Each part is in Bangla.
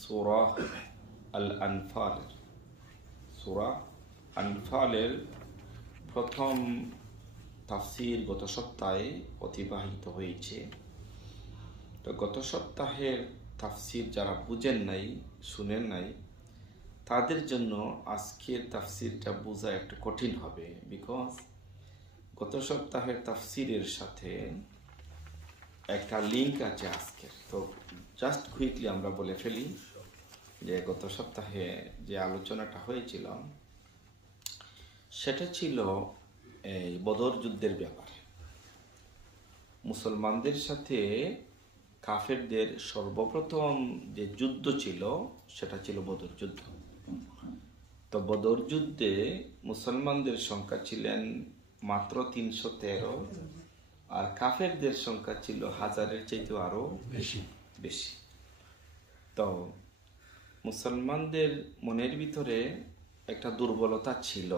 সূরা আল আনফাল, সূরা আনফালের প্রথম তাফসীর গত সপ্তাহে অতিবাহিত হয়েছে। তো গত সপ্তাহের তাফসীর যারা বুঝেন নাই, শুনেন নাই, তাদের জন্য আজকের তাফসীরটা বোঝা একটু কঠিন হবে। বিকজ গত সপ্তাহের তাফসীরের সাথে একটা লিঙ্ক আছে আজকের। তো জাস্ট কুইকলি আমরা বলে ফেলি যে গত সপ্তাহে যে আলোচনাটা হয়েছিল সেটা ছিল এই বদর যুদ্ধের ব্যাপারে। মুসলমানদের সাথে কাফেরদের সর্বপ্রথম যে যুদ্ধ ছিল সেটা ছিল বদর যুদ্ধ। তো বদর যুদ্ধে মুসলমানদের সংখ্যা ছিলেন মাত্র 313, আর কাফেরদের সংখ্যা ছিল 1000-এর চাইতে আরো বেশি। তো মুসলমানদের মনের ভিতরে একটা দুর্বলতা ছিল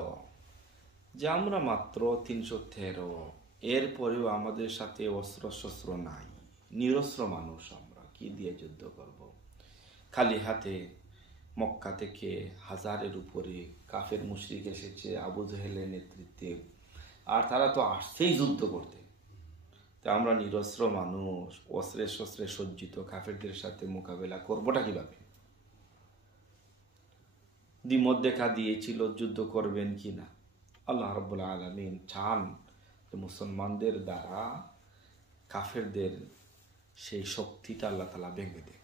যে আমরা মাত্র 313, এরপরেও আমাদের সাথে অস্ত্র শস্ত্র নাই, নিরস্ত্র মানুষ, আমরা কি দিয়ে যুদ্ধ করব। খালি হাতে মক্কা থেকে 1000-এর উপরে কাফের মুশরিক এসেছে আবু জেহেলের নেতৃত্বে, আর তারা তো আসছেই যুদ্ধ করতে। তো আমরা নিরস্ত্র মানুষ, অস্ত্রে শস্ত্রে সজ্জিত, কাফেরদের সাথে মোকাবেলা করবোটা কিভাবে? দ্বিমত দেখা দিয়েছিল যুদ্ধ করবেন কিনা। আল্লাহ রাব্বুল আলামিন চান যে মুসলমানদের দ্বারা কাফেরদের সেই শক্তিটা আল্লাহ তাআলা ভেঙে দেন।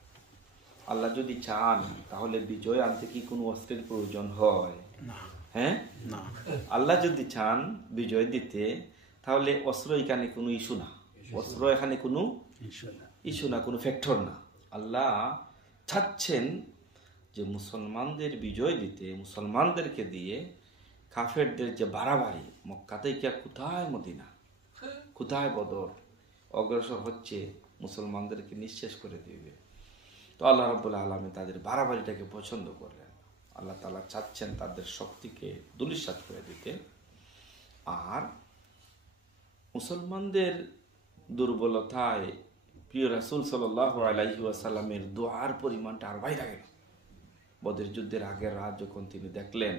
আল্লাহ যদি চান তাহলে বিজয় আনতে কি কোনো অস্ত্রের প্রয়োজন হয়? হ্যাঁ, আল্লাহ যদি চান বিজয় দিতে তাহলে অস্ত্র এখানে কোনো ইস্যু না, অস্ত্র এখানে কোনো ইস্যু না, কোনো ফ্যাক্টর না। আল্লাহ চাচ্ছেন যে মুসলমানদের বিজয় দিতে, মুসলমানদেরকে দিয়ে কাফেরদের যে বাড়াবাড়ি, মক্কা থেকে কোথায় মদিনা, কোথায় বদর, অগ্রসর হচ্ছে, মুসলমানদেরকে নিঃশেষ করে দিবে। তো আল্লাহ রাব্বুল আলামিন তাদের বাড়াবাড়িটাকে পছন্দ করলেন। আল্লাহ তাআলা চাচ্ছেন তাদের শক্তিকে ধূলিসাৎ করে দিতে। আর মুসলমানদের দুর্বলতায় প্রিয় রাসূল সাল্লাল্লাহু আলাইহি ওয়াসাল্লামের দোয়ার পরিমাণটা আর বাইরে গেল। বদর যুদ্ধের আগের রাত যখন তিনি দেখলেন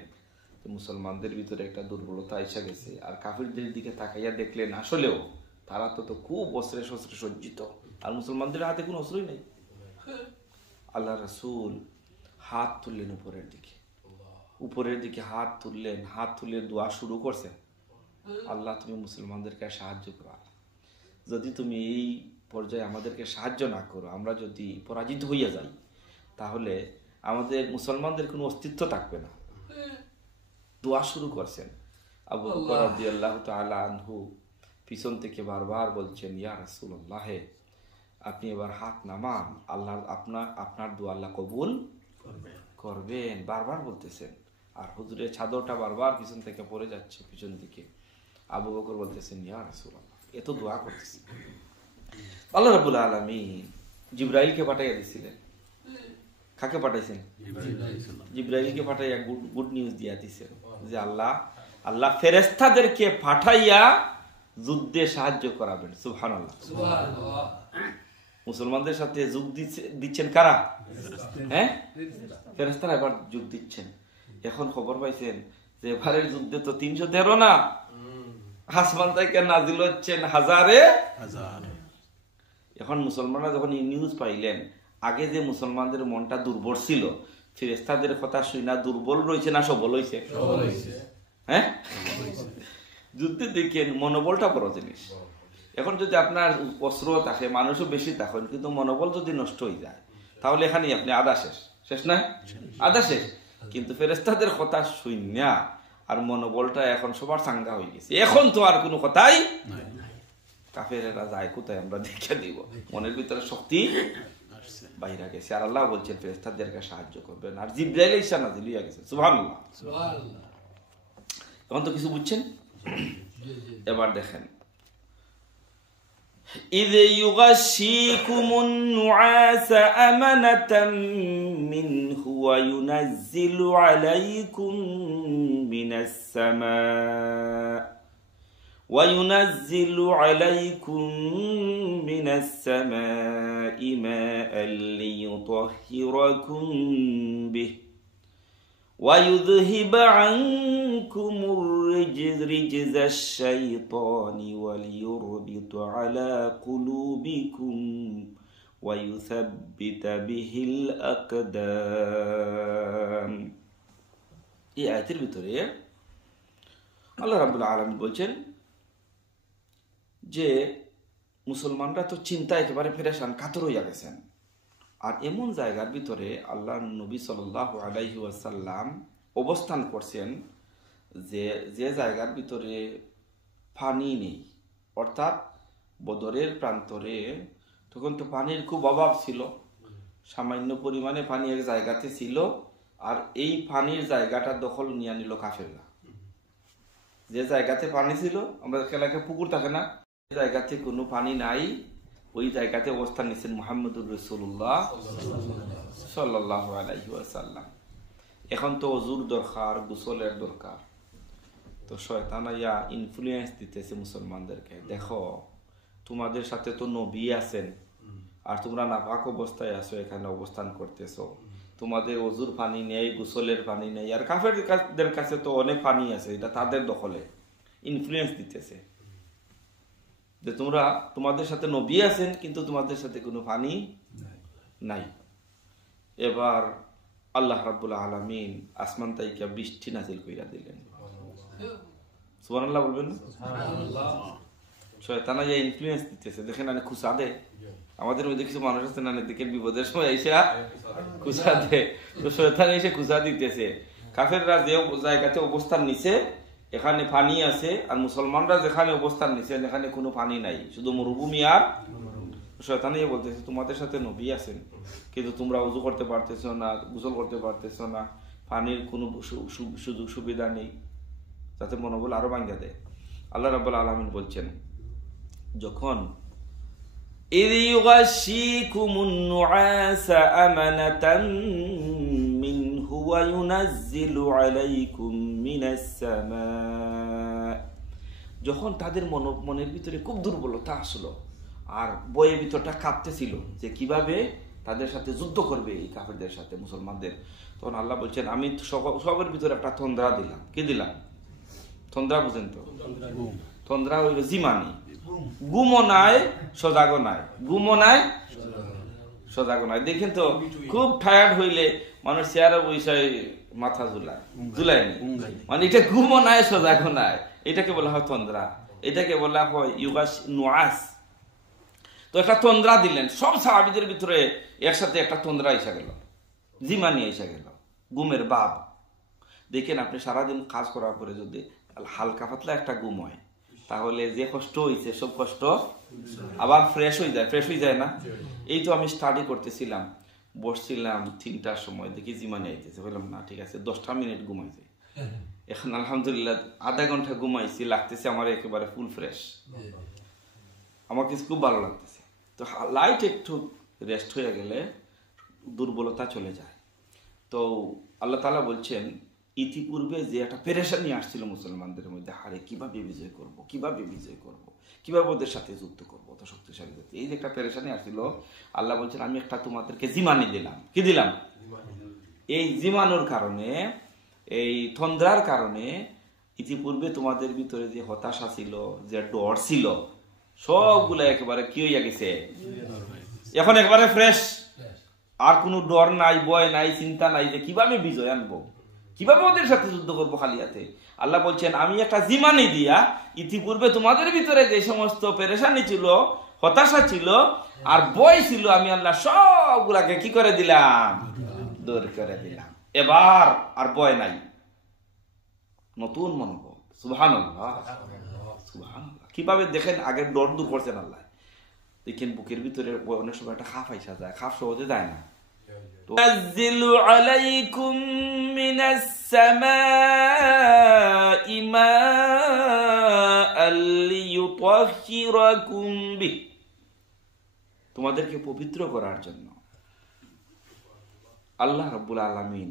যে মুসলমানদের ভিতরে একটা দুর্বলতা এসে গেছে, আর কাফিরদের দিকে তাকাইয়া দেখলেন আসলেও তারা তো খুব অস্ত্রে শস্ত্রে সজ্জিত, আর মুসলমানদের হাতে কোনো অস্ত্রই নেই। আল্লাহ রাসূল হাত তুললেন উপরের দিকে হাত তুললেন, হাত তুলে দোয়া শুরু করছেন, আল্লাহ তুমি মুসলমানদেরকে সাহায্য করো। যদি তুমি এই পর্যায়ে আমাদেরকে সাহায্য না করো, আমরা যদি পরাজিত হইয়া যাই, তাহলে আমাদের মুসলমানদের কোনো অস্তিত্ব থাকবে না। দোয়া শুরু করছেন। আবু বকর রাদিয়াল্লাহু তাআলা আনহু পিছন থেকে বারবার বলছেন, ইয়া রাসূলুল্লাহ, আপনি এবার হাত নামান, আল্লাহ আপনার দোয়া আল্লাহ কবুল করবেন, বারবার বলতেছেন। আর হুজুরের চাদরটা বারবার পিছন থেকে পড়ে যাচ্ছে পিছন দিকে। আবু বকর বলতেছেন, ইয়া রাসূলুল্লাহ, এত দোয়া করতেছেন। আল্লাহ রাব্বুল আলামিন জিবরাইলকে পাঠাইয়া দিছিলেন। কাকে পাঠাইছেন? জিবরাইলকে পাঠাইয়া গুড নিউজ দিয়া দিছেন যে আল্লাহ ফেরেশতাদেরকে পাঠাইয়া যুদ্ধে সাহায্য করাবেন। সুবহানাল্লাহ। মুসলমানদের সাথে যোগ দিচ্ছেন কারা? হ্যাঁ, ফেরেশতারা এবার যোগ দিচ্ছেন। এখন খবর পাইছেন যে এবারের যুদ্ধে তো 313 না, আসমান থেকে নাজিল হচ্ছেন 1000। এখন মুসলমানরা যখন এই নিউজ পাইলেন, আগে যে মুসলমানদের মনটা দুর্বল ছিল, ফেরেশতাদের কথা শুনে দুর্বল রয়েছে না সবল হয়েছে? হ্যাঁ, যুদ্ধে দেখেন মনোবলটা বড় জিনিস। এখন যদি আপনার অস্ত্র থাকে, মানুষও বেশি থাকেন, কিন্তু মনোবল যদি নষ্ট হয়ে যায়, তাহলে এখানে আপনি আধা শেষ না, আধা শেষ। কিন্তু ফেরেশতাদের কথা শুনিয়া আর মনোবলটা এখন সবার চাঙ্গা হয়ে গেছে। এখন তো আর কোনো কথাই কাফেরেরা যায় কোথায় আমরা দেখে দিব, মনের ভিতরে শক্তি বাইরে গেছে। আর আল্লাহ বলছেন ফেরেশতাদেরকে সাহায্য করবেন, আর জিবরাইল ঈসা নাজিল হয়ে গেছে। সুবহানাল্লাহ। এখন তো কিছু বুঝছেন। এবার দেখেন, إذ يغشيكم النعاس أمنة منه وينزل عليكم من السماء السماء ماء ليطهركم به ويذهب عنكم رجز الشيطان وليربط على قلوبكم ويثبت به الأقدام। এই আয়াতের ভিতরে আল্লাহ রাব্বুল আলামিন বলছেন যে মুসলমানরা তো চিন্তা একেবারে পেরেশান, কাতর হইয়া গেছেন। আর এমন জায়গার ভিতরে আল্লাহ নবী সাল্লাল্লাহু আলাইহি ওয়াসাল্লাম অবস্থান করছেন যে জায়গার ভিতরে পানি নেই, অর্থাৎ বদরের প্রান্তরে তখন তো পানির খুব অভাব ছিল, সামান্য পরিমাণে পানি এক জায়গাতে ছিল, আর এই পানির জায়গাটা দখল নিয়ে নিল কাফেররা। যে জায়গাতে পানি ছিল, আমরা এলাকা পুকুর থাকে না, জায়গাতে কোনো পানি নাই, ওই জায়গাতে অবস্থান নিচ্ছেন মুহাম্মদুর রাসূলুল্লাহ সাল্লাল্লাহু আলাইহি ওয়াসাল্লাম। এখন তো ওযুর দরকার, গোসলের দরকার, তো শয়তান আইয়া ইনফ্লুয়েন্স দিতেছে মুসলমানদেরকে, দেখো তোমাদের সাথে তো নবী আছেন আর তোমরা নাপাক অবস্থায় আছো, এখানে অবস্থান করতেছো, তোমাদের ওযুর পানি নেই, গোসলের পানি নেই, আর কাফেরদের কাছে তো অনেক পানি আছে, এটা তাদের দখলে। ইনফ্লুয়েন্স দিতেছে যে তোমাদের সাথে নবী আছেন কিন্তু তোমাদের সাথে কোনো পানি নাই। এবার আল্লাহ রাব্বুল আলামিন আসমান থেকে বৃষ্টি নাজিল কইরা দিলেন। সুবহানাল্লাহ বলবেন না? শয়তান আইয়া ইনফ্লুয়েন্স দিতেছে, দেখেন না খুশা দে, আমাদের মধ্যে কিছু মানুষ আছে না, দেখেন বিপদের সময় এসে খুশা দে, তো শয়তান এসে খুশা দিতেছে। কাফেররা যে জায়গাতে অবস্থান নিছে এখানে পানি আছে, আর মুসলমানরা যেখানে অবস্থান নিছে এখানে কোনো পানি নাই, শুধু মরুভূমি। আর শয়তান বলতেছে তোমাদের সাথে নবী আছেন কিন্তু তোমরা ওযু করতে পারতেছো না, গোসল করতে পারতেছো না, পানির কোনো সুযোগ সুবিধা নেই, যাতে মনোবল আরো ভাঙা দেয়। আল্লাহ রাব্বুল আলামিন বলছেন, যখন إذ يغشيكم النعاس أمنة منه وينزل عليكم من السماء, যখন তাদের মনের ভিতরে খুব দুর্বলতা আসলো আর বয়ের ভিতরটা কাঁপতেছিল যে কিভাবে তাদের সাথে যুদ্ধ করবে এই কাফেরদের সাথে মুসলমানদের, তখন আল্লাহ বলছেন আমি সবের ভিতরে একটা তন্দ্রা দিলাম। কি দিলাম? তন্দ্রা বুঝেন তো? তন্দ্রা হইল জিমানি, গুমও নাই সজাগও নাই, গুমও নাই সজাগও নাই। দেখেন তো খুব টায়ার্ড হইলে মানুষ চেয়ারে বসে মাথা ঝুলায়, মানে এটা গুমও নাই সজাগও নাই, এটাকে বলা হয় তন্দ্রা, এটাকে বলা হয় ইউগাস নুআস। তো একটা তন্দ্রা দিলেন, সব সাহাবীদের ভিতরে একসাথে একটা তন্দ্রা এসে গেল, জিমানি এসে গেল, গুমের ভাব। দেখেন আপনি সারাদিন কাজ করার পরে যদি হালকা পাতলা একটা গুম হয়, তাহলে যে কষ্ট হয়েছে সব কষ্ট আবার ফ্রেশ হয়ে যায় না? এই তো আমি স্টাডি করতেছিলাম, বসছিলাম 3টার সময়, দেখি জিমানি আইতেছে, বললাম না ঠিক আছে 10টা মিনিট ঘুমাইছে, এখন আলহামদুলিল্লাহ আধা ঘন্টা ঘুমাইছি, লাগতেছে আমার একেবারে ফুল ফ্রেশ, আমার কিছু খুব ভালো লাগতেছে। তো লাইট একটু রেস্ট হয়ে গেলে দুর্বলতা চলে যায়। তো আল্লাহ তাআলা বলছেন ইতিপূর্বে যে একটা পেরেশানি আসছিল মুসলমানদের মধ্যে, হারে কিভাবে বিজয় করব, কিভাবে ওদের সাথে যুদ্ধ করবো, অত শক্তিশালী জাতি, এই যে একটা পেরেশানি আসছিল, আল্লাহ বলছেন আমি একটা তোমাদেরকে জিমানি দিলাম। কি দিলাম? এই জিমানোর কারণে, এই তন্দ্রার কারণে ইতিপূর্বে তোমাদের ভিতরে যে হতাশা ছিল, যে ডর ছিল, সবগুলা একেবারে কি হইয়া গেছে, এখন একেবারে ফ্রেশ, আর কোনো ডর নাই, ভয় নাই, চিন্তা নাই যে কিভাবে বিজয় আনবো, কিভাবে ওদের সাথে যুদ্ধ করবো খালি হাতে। আল্লাহ বলছেন আমি একটা জিমানি দিয়া ইতিপূর্বে তোমাদের ভিতরে যে সমস্ত পেরেশানি ছিল, হতাশা ছিল আর ভয় ছিল, আমি আল্লাহ সবগুলাকে কি করে দিলাম, দূর করে দিলাম। এবার আর ভয় নাই, নতুন মনোবল। সুবহানাল্লাহ, সুবহানাল্লাহ। কিভাবে দেখেন আগে ডর দূর করছেন আল্লাহ। দেখেন বুকের ভিতরে অনেক সময় একটা খাফ আইসা যায়, খাফ সহজে যায় না। ينزل عليكم من السماء ماء ليطهركم به, তোমাদেরকে পবিত্র করার জন্য আল্লাহ রাব্বুল আলামিন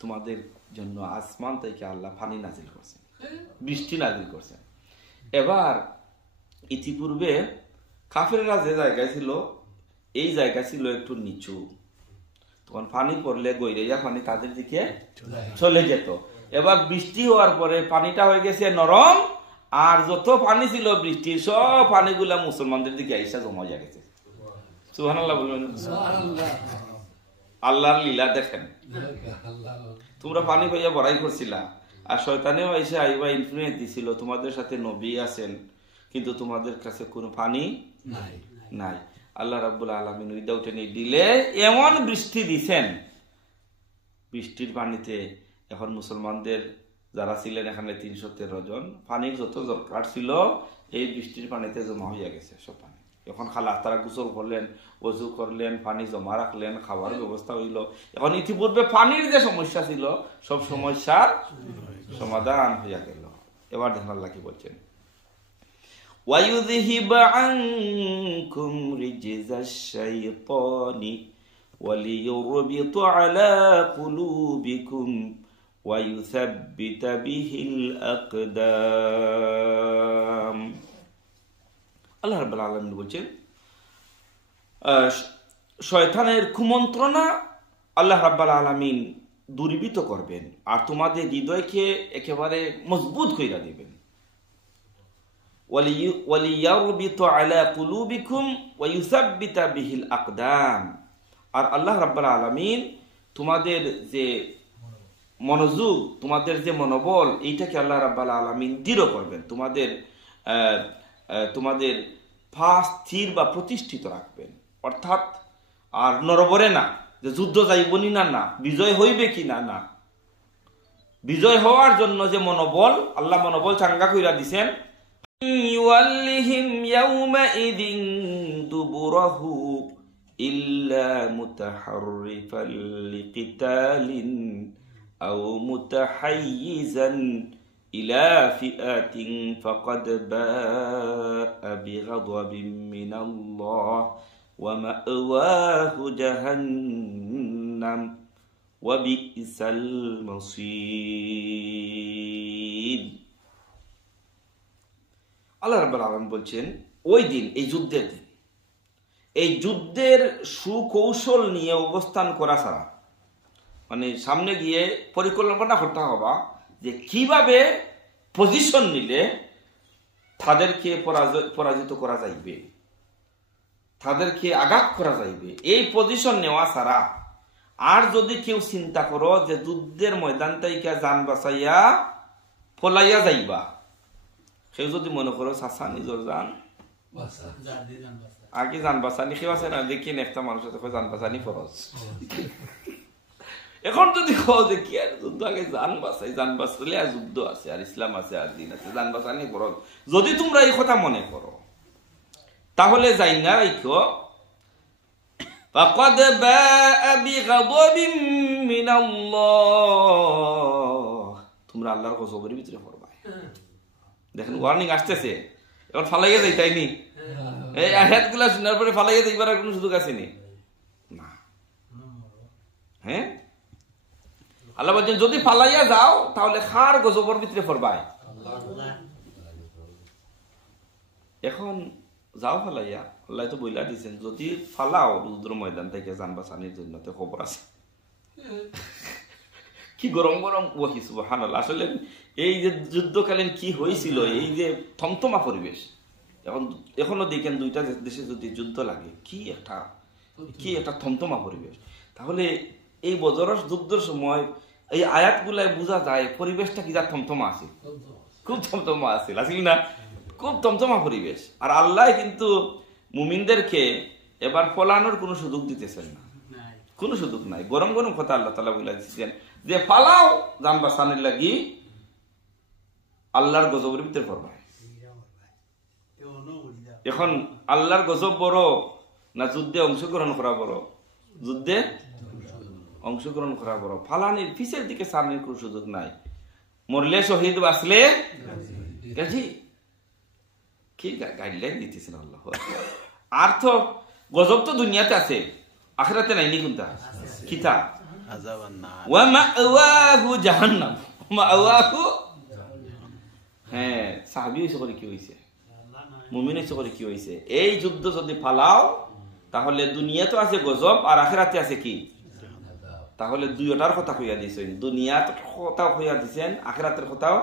তোমাদের জন্য আসমান থেকে আল্লাহ পানি নাজিল করছেন, বৃষ্টি নাজিল করছেন। এবার ইতিপূর্বে কাফেররা যে জায়গায় ছিল এই জায়গা ছিল একটু নিচু, তখন পানি পড়লে গৈরাইয়া পানি তাদের দিকে চলে যেত। এবার বৃষ্টি হওয়ার পরে পানিটা হয়ে গেছে নরম, আর যত পানি ছিল বৃষ্টির সব পানিগুলা মুসলমানদের দিকে আইসা জমা হয়ে গেছে। সুবহানাল্লাহ বলবেন। আল্লাহর লীলা দেখেন, তোমরা পানি পাইয়া বড়াই করছিলা, আর শয়তানেও এসে আইবা ইনফ্লুয়েন্স দিছিল, তোমাদের সাথে নবী আছেন কিন্তু তোমাদের কাছে কোনো পানি নাই। আল্লাহ রাব্বুল আলামিন উইদাউট এনি দিলে এমন বৃষ্টি দিছেন, বৃষ্টির পানিতে এখন মুসলমানদের যারা ছিলেন এখানে 313 জন, পানির যত দরকার ছিল এই বৃষ্টির পানিতে জমা হইয়া গেছে সব পানি। এখন খালা তারা গোসল করলেন, ওযু করলেন, পানি জমা রাখলেন, খাবার ব্যবস্থা হইল। এখন ইতিপূর্বে পানির যে সমস্যা ছিল সব সমস্যার সমাধান হইয়া গেল। এবার দেখেন আল্লাহ কি বলছেন, وَيُذْهِبَ عَنْكُمْ رِجْزَ الشَّيْطَانِ وَلِيُرْبِطَ عَلَى قُلُوبِكُمْ وَيُثَبِّتَ بِهِ الْأَقْدَامَ। আল্লাহ রাব্বুল আলামিন বলছেন শয়তানের কুমন্ত্রণা আল্লাহ রাব্বুল আলামিন দূরীভূত করবেন আর তোমাদের হৃদয়কে একেবারে মজবুত কইরা দিবেন। ওয়ালিয়ারবিতু আলা কুলুবিকুম ওয়া ইউসাব্বিতা বিহিল আকদাম। আর আল্লাহ রাব্বুল আলামিন তোমাদের যে মনোযোগ, তোমাদের যে মনোবল, এইটাকে আল্লাহ রাব্বুল আলামিন দৃঢ় করবেন, তোমাদের পা স্থির বা প্রতিষ্ঠিত রাখবেন। অর্থাৎ আর নরবরে না যে যুদ্ধ যাইবনি না, বিজয় হইবে কি না, বিজয় হওয়ার জন্য যে মনোবল, আল্লাহ মনোবল চাঙ্গা কইরা দিছেন। ইউআল্লিহিম ইয়াউমাইদিন দুবুরাহু ইল্লা মুতাহাররিফাল লিকিতালিন আও মুতাহাইয়িজান ইলা ফিআতিন ফাকাদ বাআ বিগাদাবিন মিনাল্লাহ ওয়া মা'ওয়াহু জাহান্নাম ওয়া বি'সাল মাসীর। আল্লাহ রাব্বুল আলামিন বলছেন ওই দিন, এই যুদ্ধের দিন, এই যুদ্ধের সুকৌশল নিয়ে অবস্থান করা ছাড়া, মানে সামনে গিয়ে পরিকল্পনা করতে হবে যে কিভাবে পজিশন নিলে তাদেরকে পরাজিত করা যাইবে, তাদেরকে আঘাত করা যাইবে। এই পজিশন নেওয়া ছাড়া আর যদি কেউ চিন্তা করো যে যুদ্ধের ময়দান থেকে জান বাঁচাইয়া পলাইয়া যাইবা, কেউ যদি মনে করো চাচা নিজের জান আগে জান বাঁচানি, কেউ আছে না দেখি একটা মানুষের জান বাঁচানি ফরজ। এখন যদি কও যে কি আর যুদ্ধ আগে জান বাঁচাই, জান বাঁচলে আর যুদ্ধ আছে, আর ইসলাম আছে, আর দিন আছে, জান বাঁচানি ফরজ, যদি তোমরা এই কথা মনে করো তাহলে যাই না রাইখো ফাকাদ বাআ বিগাদাবিন মিনাল্লাহ, তোমরা আল্লাহর গজবের ভিতরে পড়বা। দেখেন ওয়ার্নিং আসতেছে, এখন ফালাইয়া যাই তাইনি, এই আয়াতগুলা শোনার পরে ফালাইয়া যাইবার কোনো সুযোগ আছে নি না। হ্যাঁ, আল্লাহ বলছেন যদি ফালাইয়া যাও তাহলে খার গজবের ভিতরে পড়বাই। এখন যাও ফালাইয়া, আল্লাহ তো বইলা দিয়েছেন যদি ফালাও যুদ্ধের ময়দান থেকে জান বাঁচানির জন্য তো খবর আছে। কি গরম গরম ওয়াহি, সুবহানাল্লাহ। আসলে এই যে যুদ্ধকালীন কি হয়েছিল, এই যে থমথমা পরিবেশ, এখনো দেখেন দুইটা দেশে যদি যুদ্ধ লাগে কি একটা থমথমা পরিবেশ। তাহলে এই বদরের যুদ্ধের সময় এই আয়াতগুলাই বোঝা যায় পরিবেশটা কি যা থমথমা আছে, খুব থমথমা আছে, আসলে না, খুব থমথমা পরিবেশ। আর আল্লাহ কিন্তু মুমিনদেরকে এবার ফলানোর কোনো সুযোগ দিতেছেন না, কোনো সুযোগ নাই। গরম গরম কথা আল্লাহ তাআলা বলে দিচ্ছেন যে ফালাও জান বাঁচানোর লাগি আল্লাহর গজবের ভিতরে পড়বা। এখন আল্লাহর গজব বড় না যুদ্ধে অংশগ্রহণ করা বড়? যুদ্ধে অংশগ্রহণ করা বড়। ফালানির পিছের দিকে সামনের কোনো সুযোগ নাই। মরলে শহীদ, বাঁচলে গাজী। কি গাইডলাইন দিতেছেন আল্লাহ। আর তো গজব তো দুনিয়াতে আছে, আখিরাতে নাই নি কোনটা? কিতা ওয়া মা'ওয়াহু জাহান্নাম, মা'ওয়াহু। হ্যাঁ, সাহাবী হইছে বলে কি হইছে? মুমিন হইছে করে কি হইছে? এই যুদ্ধ যদি ফালাও তাহলে দুনিয়া তো আছে গজব আর আখিরাতে আছে কি? তাহলে দুইটার কথা কইয়া দিছেন, দুনিয়ার কথাও কইয়া দিছেন, আখিরাতের কথাও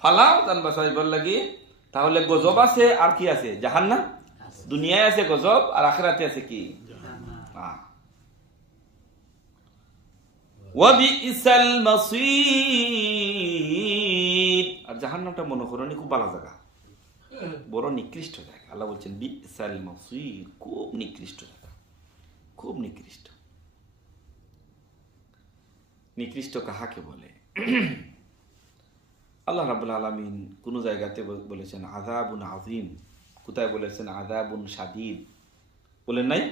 ফালাও জান বাঁচাইবার লাগি। তাহলে গজব আছে আর কি আছে? জাহান্নাম। দুনিয়ায় আছে গজব আর আখিরাতে আছে কি? ওয়াবিসাল মাসীর। আর জাহান্নামটা মনে করনি খুব ভালো জায়গা, বড় নিকৃষ্ট জায়গা। আল্লাহ বলছেন বিসাল মাসীর, খুব নিকৃষ্ট জায়গা, খুব নিকৃষ্ট। নিকৃষ্ট কাহাকে বলে? আল্লাহ রাব্বুল আলামিন কোন জায়গাতে বলেছেন আযাবুন আযীম, কোথায় বলেছেন আযাবুন শাদীদ, বলেন নাই?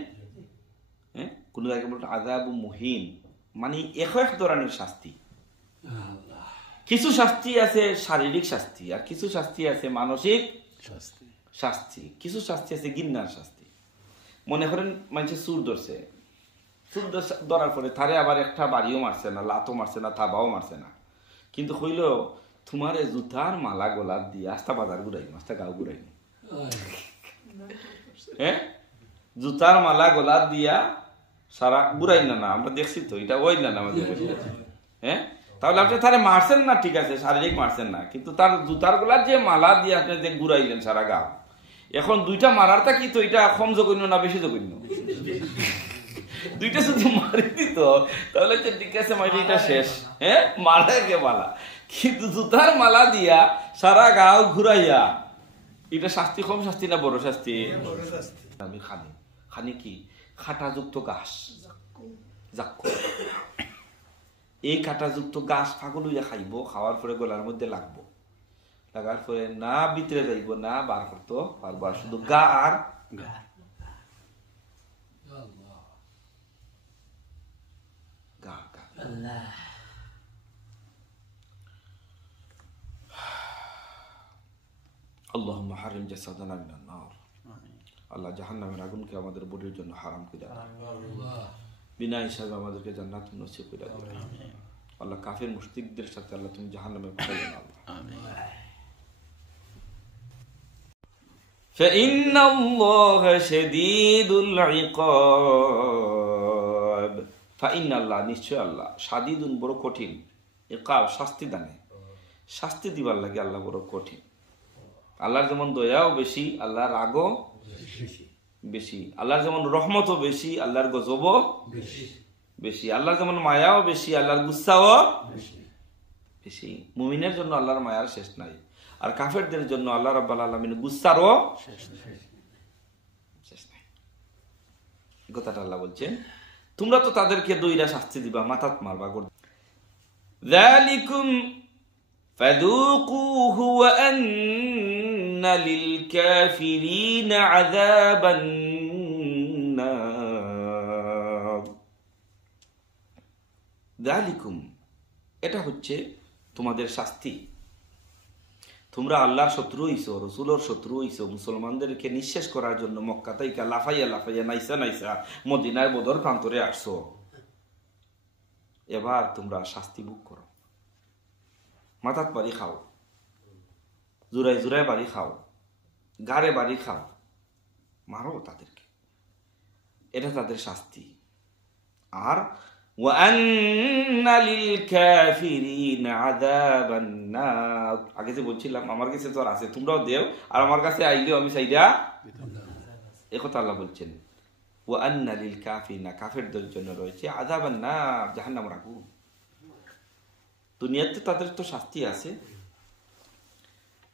হ্যাঁ, কোন জায়গায় বলেন আযাবুন মুহিন, মানে এক এক ধরনের শাস্তি। কিছু শাস্তি আছে শারীরিক শাস্তি, আর কিছু শাস্তি আছে মানসিক শাস্তি, কিছু শাস্তি আছে গিন্নার শাস্তি। মনে করেন মানুষের সুর ধরছে, সুর ধরার পরে তারে আবার একটা বাড়িও মারছে না, লাতও মারছে না, থাবাও মারছে না, কিন্তু হইল তোমার জুতার মালা গোলাপ দিয়ে আস্তা বাজার ঘুরাইম, আস্তা গাঁও ঘুরাইম। হ্যাঁ, জুতার মালা গোলাপ দিয়া সারা ঘুরাই না, না আমরা দেখছি তো, এটা ওই না আমাদের। হ্যাঁ, তাহলে আপনি তারে মারছেন না, ঠিক আছে, শারীরিক মারছেন না, কিন্তু তার জুতার গোলাপ যে মালা দিয়ে আপনি যে ঘুরাইলেন সারা গাঁও, এখন দুইটা মারারটা কি তো এটা কম জঘন্য না বেশি জঘন্য? দুইটা শুধু মারি দিত তাহলে ঠিক আছে, মারি এটা শেষ। হ্যাঁ, মারা কে মালা, কিন্তু জুতার মালা দিয়া সারা গাঁও ঘুরাইয়া, এটা শাস্তি কম শাস্তি না বড় শাস্তি? আমি খানি, খানি কি? খাটাযুক্ত ঘাস, জাক্কু। এই কাঁটাযুক্ত ঘাস পাগল হইয়া খাইব, খাওয়ার পরে গলার মধ্যে লাগবো, লাগার পরে না ভিতরে যাইব না বার করতো পারবো, শুধু গা আর গা। আল্লাহুম্মা হারিম জাসাদানা মিনান নার। আল্লাহ জাহান্নামের আগুনকে আমাদের বডির জন্য হারাম করে দাও, বিনা হিসাবে আমাদেরকে জান্নাত নসিব করে দাও। আল্লাহ কাফের মুশরিকদের সাথে আল্লাহ তুমি জাহান্নামে পাঠাইও না। আমিন। فإن الله شديد العقاب। فإن الله, নিশ্চয় আল্লাহ, শাদীদুন, বড় কঠিন, ইকাব, শাস্তি দানে, শাস্তি দিবার লাগে আল্লাহ বড় কঠিন। আল্লাহর যেমন দয়াও বেশি, আল্লাহর রাগও বেশি। আল্লাহর যেমন রহমতও বেশি, আল্লাহর গজবও বেশি। আল্লাহর যেমন মায়াও বেশি, আল্লাহর গুসাও বেশি। মুমিনের জন্য আল্লাহর মায়ার শেষ নাই, আর কাফেরদের জন্য আল্লাহ রাব্বুল আলামিন গুসারও শেষ নাই। কথাটা আল্লাহ বলছেন, তোমরা তো তাদেরকে দইরা শাস্তি দিবা, মাথাত মারবা। যালিকুম ফাযুকুহু ওয়া আন্না লিল কাফিরিনা আযাবান নার। যালিকুম, এটা হচ্ছে তোমাদের শাস্তি। তোমরা আল্লাহর শত্রু হইছো, রসুলের শত্রু হইছো, মুসলমানদেরকে নিঃশেষ করার জন্য মক্কা থেকে লাফাইয়া লাফাইয়া নাইসা নাইসা মদিনায় বদর প্রান্তরে আসছো। এবার তোমরা শাস্তি ভোগ করো, মাথাত বাড়ি খাও, জোড়ায় জোড়ায় বাড়ি খাও, গাড়ে বাড়ি খাও, মারো তাদেরকে, এটা তাদের শাস্তি। আর আগে যে বলছিলাম আমার কাছে তো আছে, তোমরাও দেও, আর আমার কাছে আইলেও আমি চাইরা, একথা আল্লাহ বলছেন। ওয়া আন্না লিল কাফিরিনা, কাফেরদের জন্য রয়েছে আযাবান নার, জাহান্নামের আগুন। দুনিয়াতে তাদের তো শাস্তি আছে,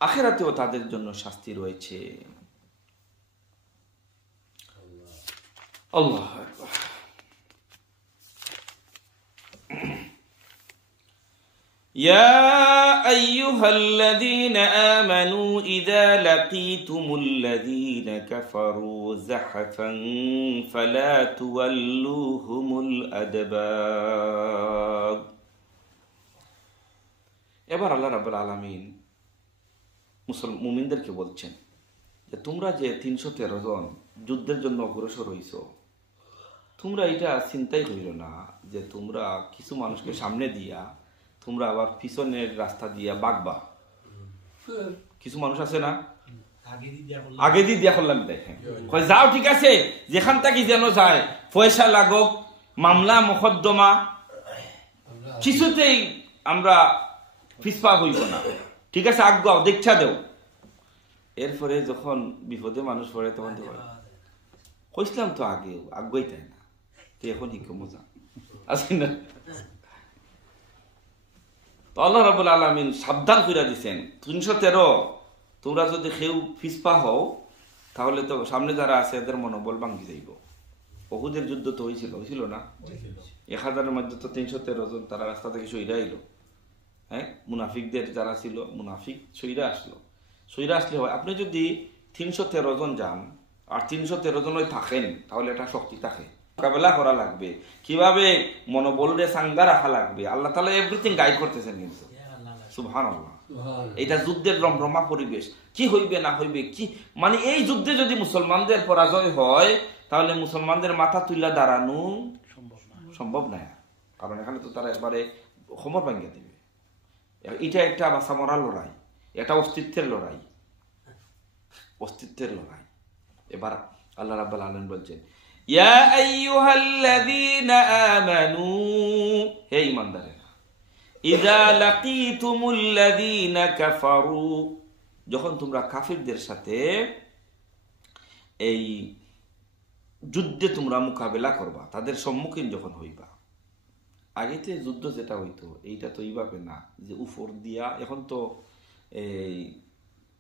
আখিরাতেও তাদের জন্য শাস্তি রয়েছে। আল্লাহু আকবার। يا أيها الذين آمنوا إذا لقيتم الذين كفروا زحفا فلا تولوهم الأدبار। এবার আল্লাহ রাব্বুল আলামিন মুমিনদেরকে বলছেন যে তোমরা যে 313 জন যুদ্ধের জন্য অগ্রসর হইছো, তোমরা এটা চিন্তাই করিও না যে তোমরা কিছু মানুষকে সামনে দিয়া তোমরা আবার পিছনের রাস্তা দিয়া বাগবা। কিছু মানুষ আছে না, আগে দিয়ে দিয়া করলাম দেখেন কয় যাও ঠিক আছে যেখান থেকে যেন যায় পয়সা লাগক মামলা মোকদ্দমা কিছুতেই আমরা পিছপা হইব না, ঠিক আছে আজ্ঞাও দীক্ষা দেও। এরপরে যখন বিপদে মানুষ পড়ে তখন তো কইছিলাম তো আগেও আজ্ঞাই তাই না, তো এখন হিকো মজা আছে না। তো আল্লাহ রাব্বুল আলামিন সাবধান করে দিচ্ছেন 313 তোমরা যদি কেউ পিছপা হও তাহলে তো সামনে যারা আছে এদের মনোবল ভাঙ্গি যাইব। উহুদের যুদ্ধ তো হয়েছিল না, 1000-এর মধ্যে তো 313 জন তারা রাস্তা থেকে সইরা আইলো। হ্যাঁ, মুনাফিকদের যারা ছিল মুনাফিক সইরা আসলে হয়। আপনি যদি 313 জন যান আর 313 জন থাকেন তাহলে এটা শক্তি থাকে, মোকাবেলা করা লাগবে, কিভাবে মনোবলরে সাঙ্গা রাখা লাগবে। আল্লাহ তাআলা এভরিথিং গাইড করতেছেন কিন্তু সুবহানাল্লাহ। এটা যুদ্ধের রমরমা পরিবেশ, কি হইবে না হইবে কি মানে এই যুদ্ধে যদি মুসলমানদের পরাজয় হয় তাহলে মুসলমানদের মাথা তুইলা দাঁড়ানো সম্ভব না, কারণ এখানে তো তারা একবারে খবর ভাঙ্গিয়ে দিবে। এটা একটা বাঁচা মরার লড়াই, এটা অস্তিত্বের লড়াই। এবার আল্লাহ রাব্বুল আলামিন বলছেন ইয়া আইয়ুহাল্লাযীনা আমানু, হে ঈমানদারেরা, ইযা লাকীতুমুল্লাযীনা কাফারু, যখন তোমরা কাফিরদের সাথে এই যুদ্ধে তোমরা মোকাবেলা করবা, তাদের সম্মুখীন যখন হইবা। আগেতে যুদ্ধ যেটা হইতো এইটা তো এইভাবে না যে উপর দিয়া, এখন তো এই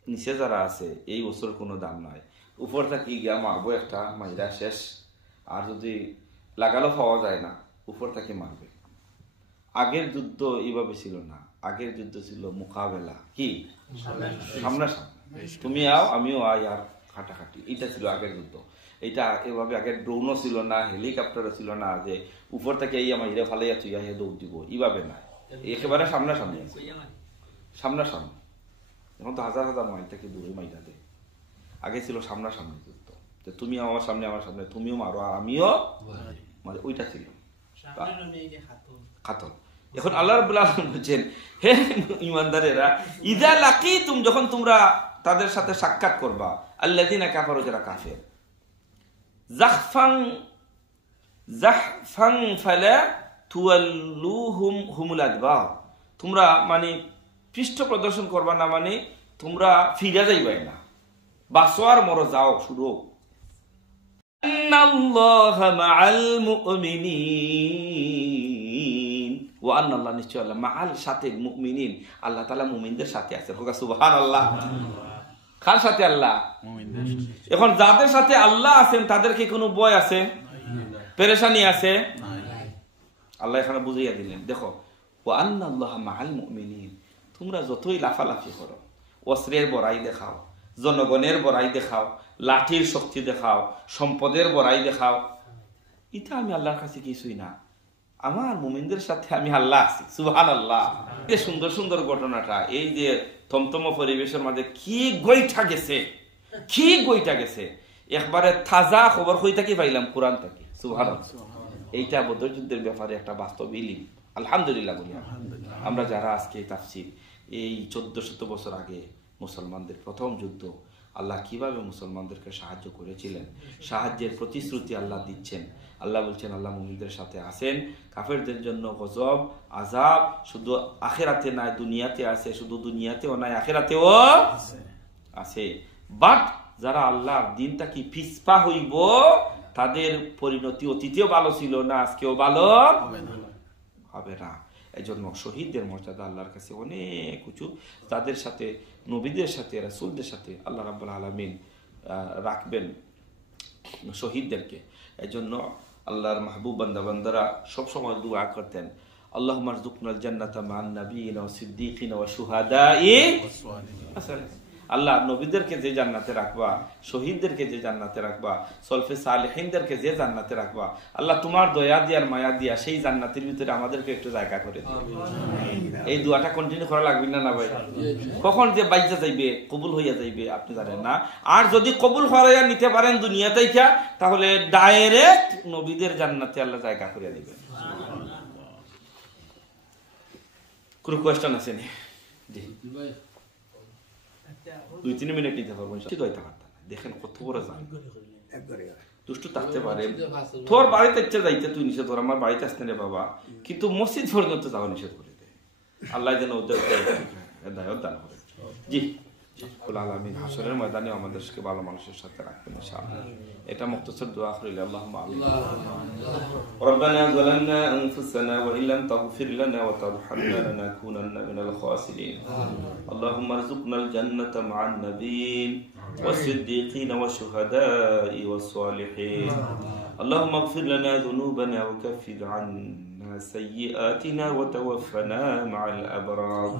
নিচে যারা আছে এই বছর কোনো দাম নাই, উপর থাকি গিয়া মারবো একটা মাইরা শেষ, আর যদি লাগালো পাওয়া যায় না উপর থেকে মারবে। আগের যুদ্ধ এইভাবে ছিল না, আগের যুদ্ধ ছিল মোকাবেলা, কি সামনাসামনি, তুমি আও আমিও আই আর খাটাখাটি, এটা ছিল আগের যুদ্ধ। এটা এভাবে আগের ড্রোনও ছিল না, হেলিকপ্টারও ছিল না যে উপর থেকে এই আমার হিরে ফালাইয়া তুই হে দৌড় দিব, এইভাবে না, একেবারে সামনাসামনি। এখন তো হাজার মাইল থেকে দূরে মাইলা দেয়, আগে ছিল সামনাসামনি যুদ্ধ, যে তুমি আমার সামনে তুমিও মারো আর আমিও মানে ওইটা ছিল খাতল। এখন আল্লাহ রাব্বুল আলামিন বলেন হে ঈমানদারেরা, ইযা লাকীতুম, যখন তোমরা তাদের সাথে সাক্ষাৎ করবা, আল্লাযীনা কাফারু, যারা কাফের, জাহফান ফালা তুওয়াল্লুহুম হুমুল আদবার, তোমরা মানে পৃষ্ঠ প্রদর্শন করবা না, মানে তোমরা ফিরে যাইবাই না, বাসোয়ার মরো যাও শুরু। আন্নাল্লাহা মাআল মুমিনিন, ওয়া আন্নাল্লাহ, নিশ্চয় আল্লাহ, মাআল সাথে, মুমিনিন, আল্লাহ তাআলা মুমিনদের সাথে আছে। হোক সুবহানাল্লাহ। কার সাথে? আল্লাহ। এখন যাদের সাথে আল্লাহ আছেন তাদের কি কোনো ভয় আছে, পেরেশানি আছে? আল্লাহ এখানে বুঝিয়ে দিলেন, দেখো ওয়া আন্নাল্লাহা মাআল মুমিনিন, তোমরা যতই লাফালাফি করো, অস্ত্রের বড়াই দেখাও, জনগণের বড়াই দেখাও, লাঠির শক্তি দেখাও, সম্পদের বড়াই দেখাও, এটা আমি আল্লাহর কাছে কিছুই না, আমার মুমিনদের সাথে আমি আল্লাহ আছি। সুবহানাল্লাহ। এই সুন্দর সুন্দর ঘটনাটা, এই যে থমথম পরিবেশের মাঝে কি গইটা গেছে, একবারে তাজা খবর কই থাকি পাইলাম, কোরআন থেকে। সুবহানাল্লাহ। এইটা বদর যুদ্ধের ব্যাপারে একটা বাস্তব ইলম, আলহামদুলিল্লাহ বলি আমরা যারা আজকে তাফসীর, এই 1400 বছর আগে মুসলমানদের প্রথম যুদ্ধ, আল্লাহ কিভাবে মুসলমানদেরকে সাহায্য করেছিলেন, সাহায্যের প্রতিশ্রুতি আল্লাহ দিচ্ছেন। আল্লাহ বলছেন আল্লাহ মুমিনদের সাথে আছেন, কাফেরদের জন্য গজব আযাব শুধু আখিরাতে নাই দুনিয়াতে আছে, শুধু দুনিয়াতেও নাই আখিরাতেও আছে। বাট যারা আল্লাহর দিনটা কি পিছপা হইব, তাদের পরিণতি অতীতেও ভালো ছিল না, আজকেও ভালো হবে না। এই জন্য শহীদদের মর্যাদা আল্লাহর কাছে অনেক উঁচু, তাদের সাথে নবীদের সাথে রাসূলদের সাথে আল্লাহ রাব্বুল আলামিন রাখবেন শহীদদেরকে। এই জন্য আল্লাহর মাহবুব বান্দারা সবসময় দোয়া করতেন, আল্লাহুম্মা রযুকনাল জান্নাতা মা'আন নাবিয়িনা ওয়াস সিদ্দীকিনা ওয়াশ শুহাদা'i, আল্লাহ নবীদেরকে যে জান্নাতে রাখবা, শহীদদেরকে যে জান্নাতে রাখবা, সলফে সালেহিনদেরকে যে জান্নাতে রাখবা, আল্লাহ তোমার দয়া দিয়া আর মায়া দিয়া সেই জান্নাতের ভিতরে আমাদেরকে একটু জায়গা করে দিও। এই দোয়াটা কন্টিনিউ করা লাগবে না ভাই? কখন যে বাইজা যাইবে, কবুল হইয়া যাইবে আপনি জানেন না। আর যদি কবুল হইয়া নিতে পারেন দুনিয়াতেই তাহলে ডাইরেক্ট নবীদের জান্নাতে আল্লাহ জায়গা করে দিবেন। কোন কোয়েশ্চন আছে নি? জি। 2-3 মিনিট নিতে পারবো ঠিক হইতে পারতাম না। দেখেন কত বড় জান দুষ্টু থাকতে পারে। তোর বাড়িতে ইচ্ছে যাইতে তুই নিষেধ কর, আমার বাড়িতে আসতে রে বাবা, কিন্তু মসজিদ পর্যন্ত যাওয়া নিষেধ করে দেয়। আল্লাহ যেন ওদের হেদায়েত দান করে। জি রব্বুল আলামিন হাশরের ময়দানে আমাদেরকে ভালো মানুষের সাথে রাখবেন ইনশাআল্লাহ। এটা মুখতাসার দোয়া করি, আল্লাহুম্মা আমিন। রব্বানা যালামনা আনফুসানা ওয়া ইল্লাম তাগফির লানা ওয়া তারহামনা লানাকুনান্না মিনাল খাসিরিন। আল্লাহুম্মা আরযুকনাল জান্নাতা মা'আন নাবিয়্যিন والصديقين والشهداء والصالحين. اللهم اغفر لنا ذنوبنا وكفر عنا سيئاتنا وتوفنا مع الأبرار.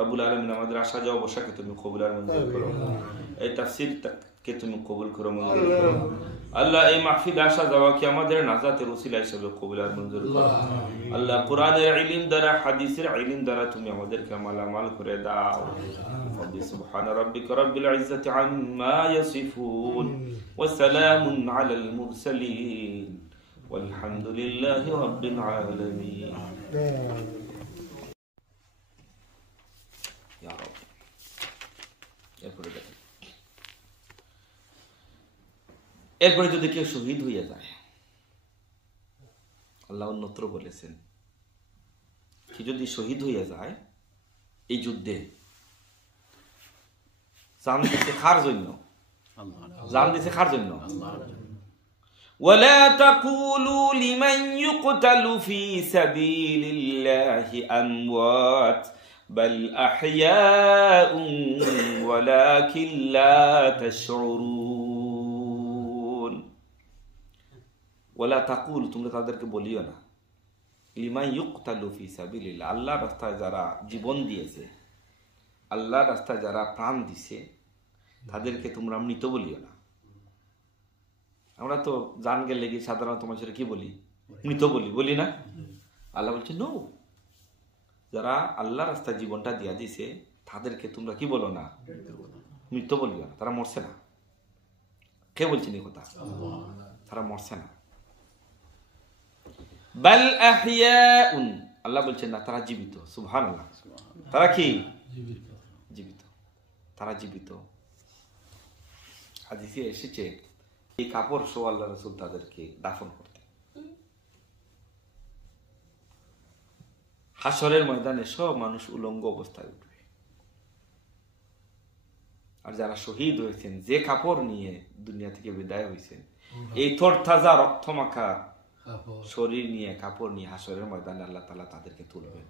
রব্বুল আলামিন আমাদের আশা যাওয়া বসাকে তুমি কবুল আর মঞ্জুর করো, এই তাফসীরকে তুমি কবুল করো মঞ্জুর করো। আল্লাহ এই মাহফিল আসা যাওয়া কি আমাদের নাজাতের ওসিলা হিসেবে কবুল আর মঞ্জুর করো। আল্লাহ কোরআনের ইলম দ্বারা হাদিসের ইলম দ্বারা তুমি আমাদেরকে মালামাল করে দাও। সুবহান রাব্বিকা রাব্বিল ইজ্জাতি আম্মা ইয়াসিফুন ওয়া সালামুন আলাল মুরসালিন ওয়ালহামদুলিল্লাহি রাব্বিল আলামিন। এরপরে যদি কেউ শহীদ হইয়া যায়, আল্লাহ অন্যত্র বলেছেন কি যদি শহীদ হইয়া যায় এই যুদ্ধে, জান দিছে খার জন্য, জান দিছে খার জন্য। ولا تقولوا لمن يقتل في سبيل الله أموات بل أحياء ولكن لا تشعرون. ولا تقولوا তোমরা তাদেরকে বলিও না লিমান ইউকতালু ফি সাবিলিল্লাহ, আল্লাহর রাস্তায় যারা জীবন দিয়েছে, আল্লাহর রাস্তায় যারা প্রাণ দিছে তাদেরকে তোমরা মৃত বলিও না। আমরা তো জান গেলে কি সাধারণত মানুষের কি বলি, মৃত বলি, বলি না? আল্লাহ বলছে নো, যারা আল্লাহ রাস্তায় জীবনটা দিয়া দিছে তাদেরকে তোমরা কি বলো না, মৃত বলিও না, তারা মরছে না। কে বলছেন এই কথা? তারা মরছে না। বাল আহইয়াউন, আল্লাহ বলছেন না, তারা জীবিত। সুবহানাল্লাহ, তারা কি জীবিত, তারা জীবিত। হাদিসে এসেছে এই কাপড় সহ আল্লাহ রাসূল তাদেরকে দাফন করতেন। হাশরের ময়দানে সব মানুষ উলঙ্গ অবস্থায় উঠবে, আর যারা শহীদ হয়েছেন যে কাপড় নিয়ে দুনিয়া থেকে বিদায় হয়েছেন, এই তরতাজা রক্তমাখা শরীর নিয়ে, কাপড় নিয়ে হাশরের ময়দানে আল্লাহ তাআলা তাদেরকে তুলবেন।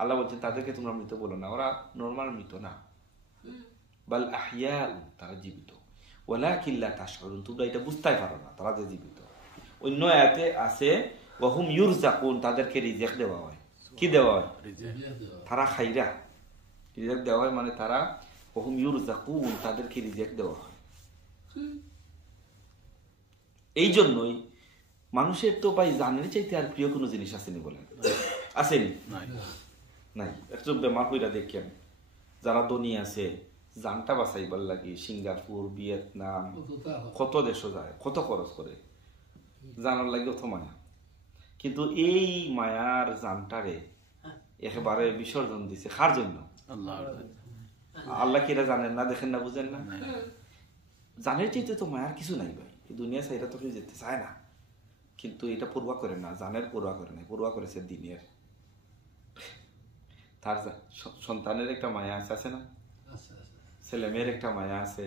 আল্লাহ বলছেন তাদেরকে তোমরা মৃত বলো না, ওরা নরমাল মৃত না। বাল আহইয়াউ, তারা জীবিত। ওয়ালাকিন লা তাশউরুন, তোমরা এটা বুঝতেই পারো না তারা যে জীবিত। অন্য আয়াতে আছে ওয়াহুম ইউরজাকুন, তাদেরকে রিজিক দেওয়া হয়। কি দেওয়া হয়? তারা খাইরা, রিজিক দেওয়া হয় মানে তারা ওয়াহুম ইউরজাকুন, তাদেরকে রিজিক দেওয়া হয়। এই জন্যই মানুষের তো ভাই জানের চাইতে আর প্রিয় কোনো জিনিস আসেনি, বলেন আসেনি? নাই। একটু বেমার হইরা দেখেন, যারা ধনী আছে জানটা বাঁচাইবার লাগি সিঙ্গাপুর, ভিয়েতনাম, কত দেশও যায়, কত খরচ করে জানার লাগে অত মায়া, কিন্তু এই মায়ার জানটারে একেবারে বিসর্জন দিছে কার জন্য? আল্লাহ কি এটা জানেন না, দেখেন না, বুঝেন না? জানের চাইতে তো মায়ার কিছু নাই ভাই, এই দুনিয়া চাইরা তো কেউ যেতে চায় না, কিন্তু এটা পূর্বা করে না, জানের পূর্বা করে না, পূর্বা করেছে দিনের। তার সন্তানের একটা মায়া আছে না, ছেলে মেয়ের একটা মায়া আছে,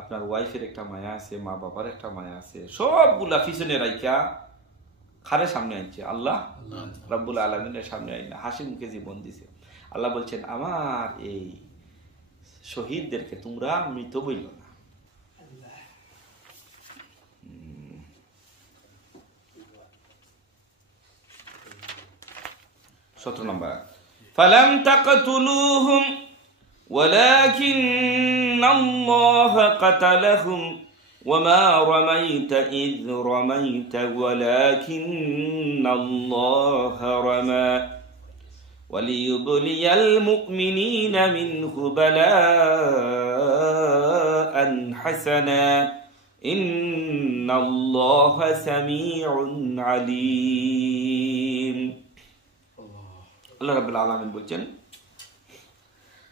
আপনার ওয়াইফের একটা মায়া আছে, মা বাবার একটা মায়া আছে, সবগুলা পিছনে রাইখা খারে সামনে আনছে আল্লাহ রাব্বুল আলামিনের সামনে আইনা হাসি মুখে জীবন দিছে। আল্লাহ বলছেন আমার এই শহীদদেরকে তোমরা মৃত বইল না। 17 নম্বর, ফালাম তাকতুলুহুম ولكن الله قتلهم وما رميت إذ رميت ولكن الله رمى وليبلي المؤمنين منه بلاء حسنا إن الله سميع عليم. الله رب العالمين বলছেন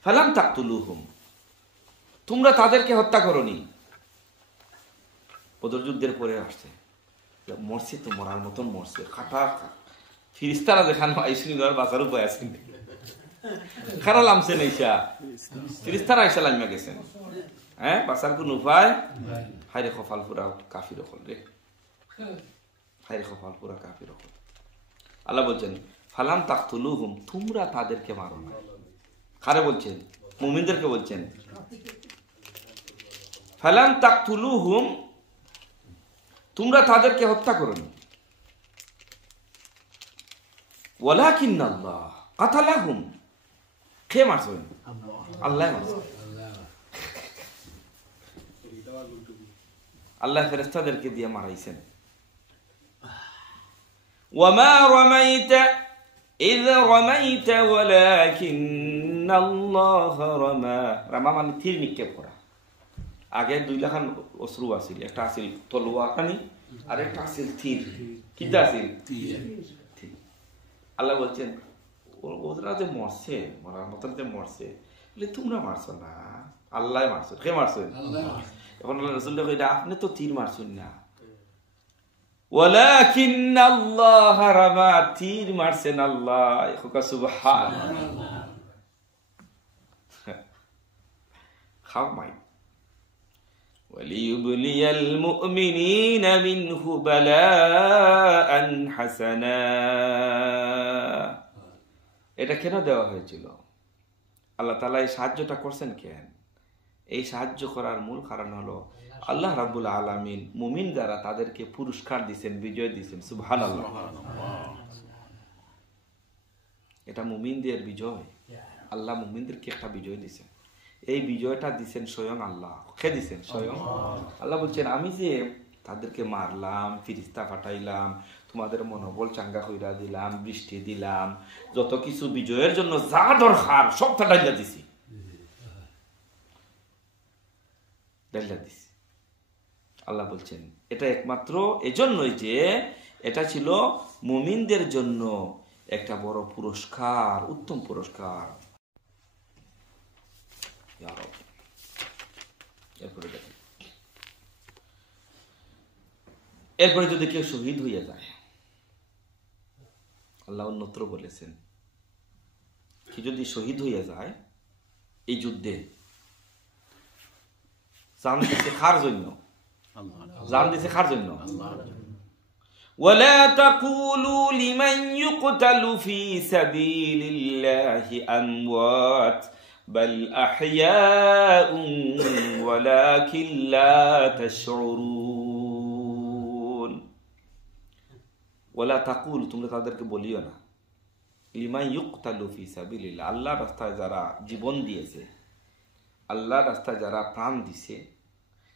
ফালাম তাকতুলুহুম, তোমরা তাদেরকে হত্যা করনি। বদর যুদ্ধের পরে আসছে, মরছে তো মরার মতন মরছে, খাটা ফিরিস্তারা দেখানো আইসিনি বাঁচার উপায় আছে, খারাপ লামছে নাইসা ফিরিস্তারা আইসা লামিয়া গেছেন, হ্যাঁ বাঁচার কোন উপায়। হাইরে কপাল পুরা কাফির হল রে, হাইরে কপাল পুরা কাফির হল। আল্লাহ বলছেন ফালাম তাকতুলুহুম, তোমরা তাদেরকে মারো না। কারে বলছেন? মুমিনদেরকে বলছেন। ফালাম তাকতুলুহুম, তোমরা তাদেরকে হত্যা করোনি। ওয়ালাকিন্নাল্লাহ কাতালাহুম, কে মারছেন? আল্লাহ মারছেন। আল্লাহ ফেরেশতাদেরকে দিয়ে মারাইছেন। ওয়ামা রামাইতা ইয রামাইতা ওয়ালাকিন্নাল্লাহ রামা। রামা মানে তীর নিক্ষেপ করা। আগে দুই লাখান অস্ত্র আছিল, একটা আছিল তলোয়ার কানি আর একটা আছিল তীর। কিটা আছিল? আল্লাহ বলছেন ওরা যে মরছে, মরার মতন যে মরছে, বলে তোমরা মারছো না, আল্লাহ মারছো। কে মারছেন? এখন আল্লাহ রাসূল কইরা আপনি তো তীর মারছেন না, ওয়ালাকিন্নাল্লাহ রামা, তীর মারছেন আল্লাহ। সুবহানাল্লাহ। খাও মাই وَلِيُبْلِيَ الْمُؤْمِنِينَ مِنْهُ بَلَاءً حَسَنًا। এটা কেন দেওয়া হয়েছিল? আল্লাহ তাআলা এই সাহায্যটা করছেন কেন? এই সাহায্য করার মূল কারণ হলো আল্লাহ রাব্বুল আলামিন মুমিন যারা তাদেরকে পুরস্কার দিবেন, বিজয় দিবেন। সুবহানাল্লাহ। এটা মুমিনদের বিজয়। আল্লাহ মুমিনদেরকে একটা বিজয় দিবেন। এই বিজয়টা দিচ্ছেন স্বয়ং আল্লাহ। কে দিচ্ছেন? স্বয়ং আল্লাহ। বলছেন আমি যে তাদেরকে মারলাম, ফিরিস্তা পাঠাইলাম, তোমাদের মনোবল চাঙ্গা কইরা দিলাম, বৃষ্টি দিলাম, যত কিছু বিজয়ের জন্য যা দরকার সবটা ডাইলা দিছি, ডাইলা দিছি। আল্লাহ বলছেন এটা একমাত্র এজন্যই যে এটা ছিল মুমিনদের জন্য একটা বড় পুরস্কার, উত্তম পুরস্কার। এরপরে যদি কেউ শহীদ হইয়া যায়, আল্লাহ অন্যত্র বলেছেন কি যদি শহীদ হইয়া যায় এই যুদ্ধে, জান দিছে কার জন্য? জান দিছে কার জন্য? ولا تقولوا لمن يقتل في سبيل الله أموات بل أحياء ولكن لا تشعرون। ولا تقولوا, তোমরা তাদেরকে বলিও না, লিমান ইউকতালু ফি সাবিলিল্লাহ, আল্লাহর রাস্তায় যারা জীবন দিয়েছে, আল্লাহর রাস্তায় যারা প্রাণ দিছে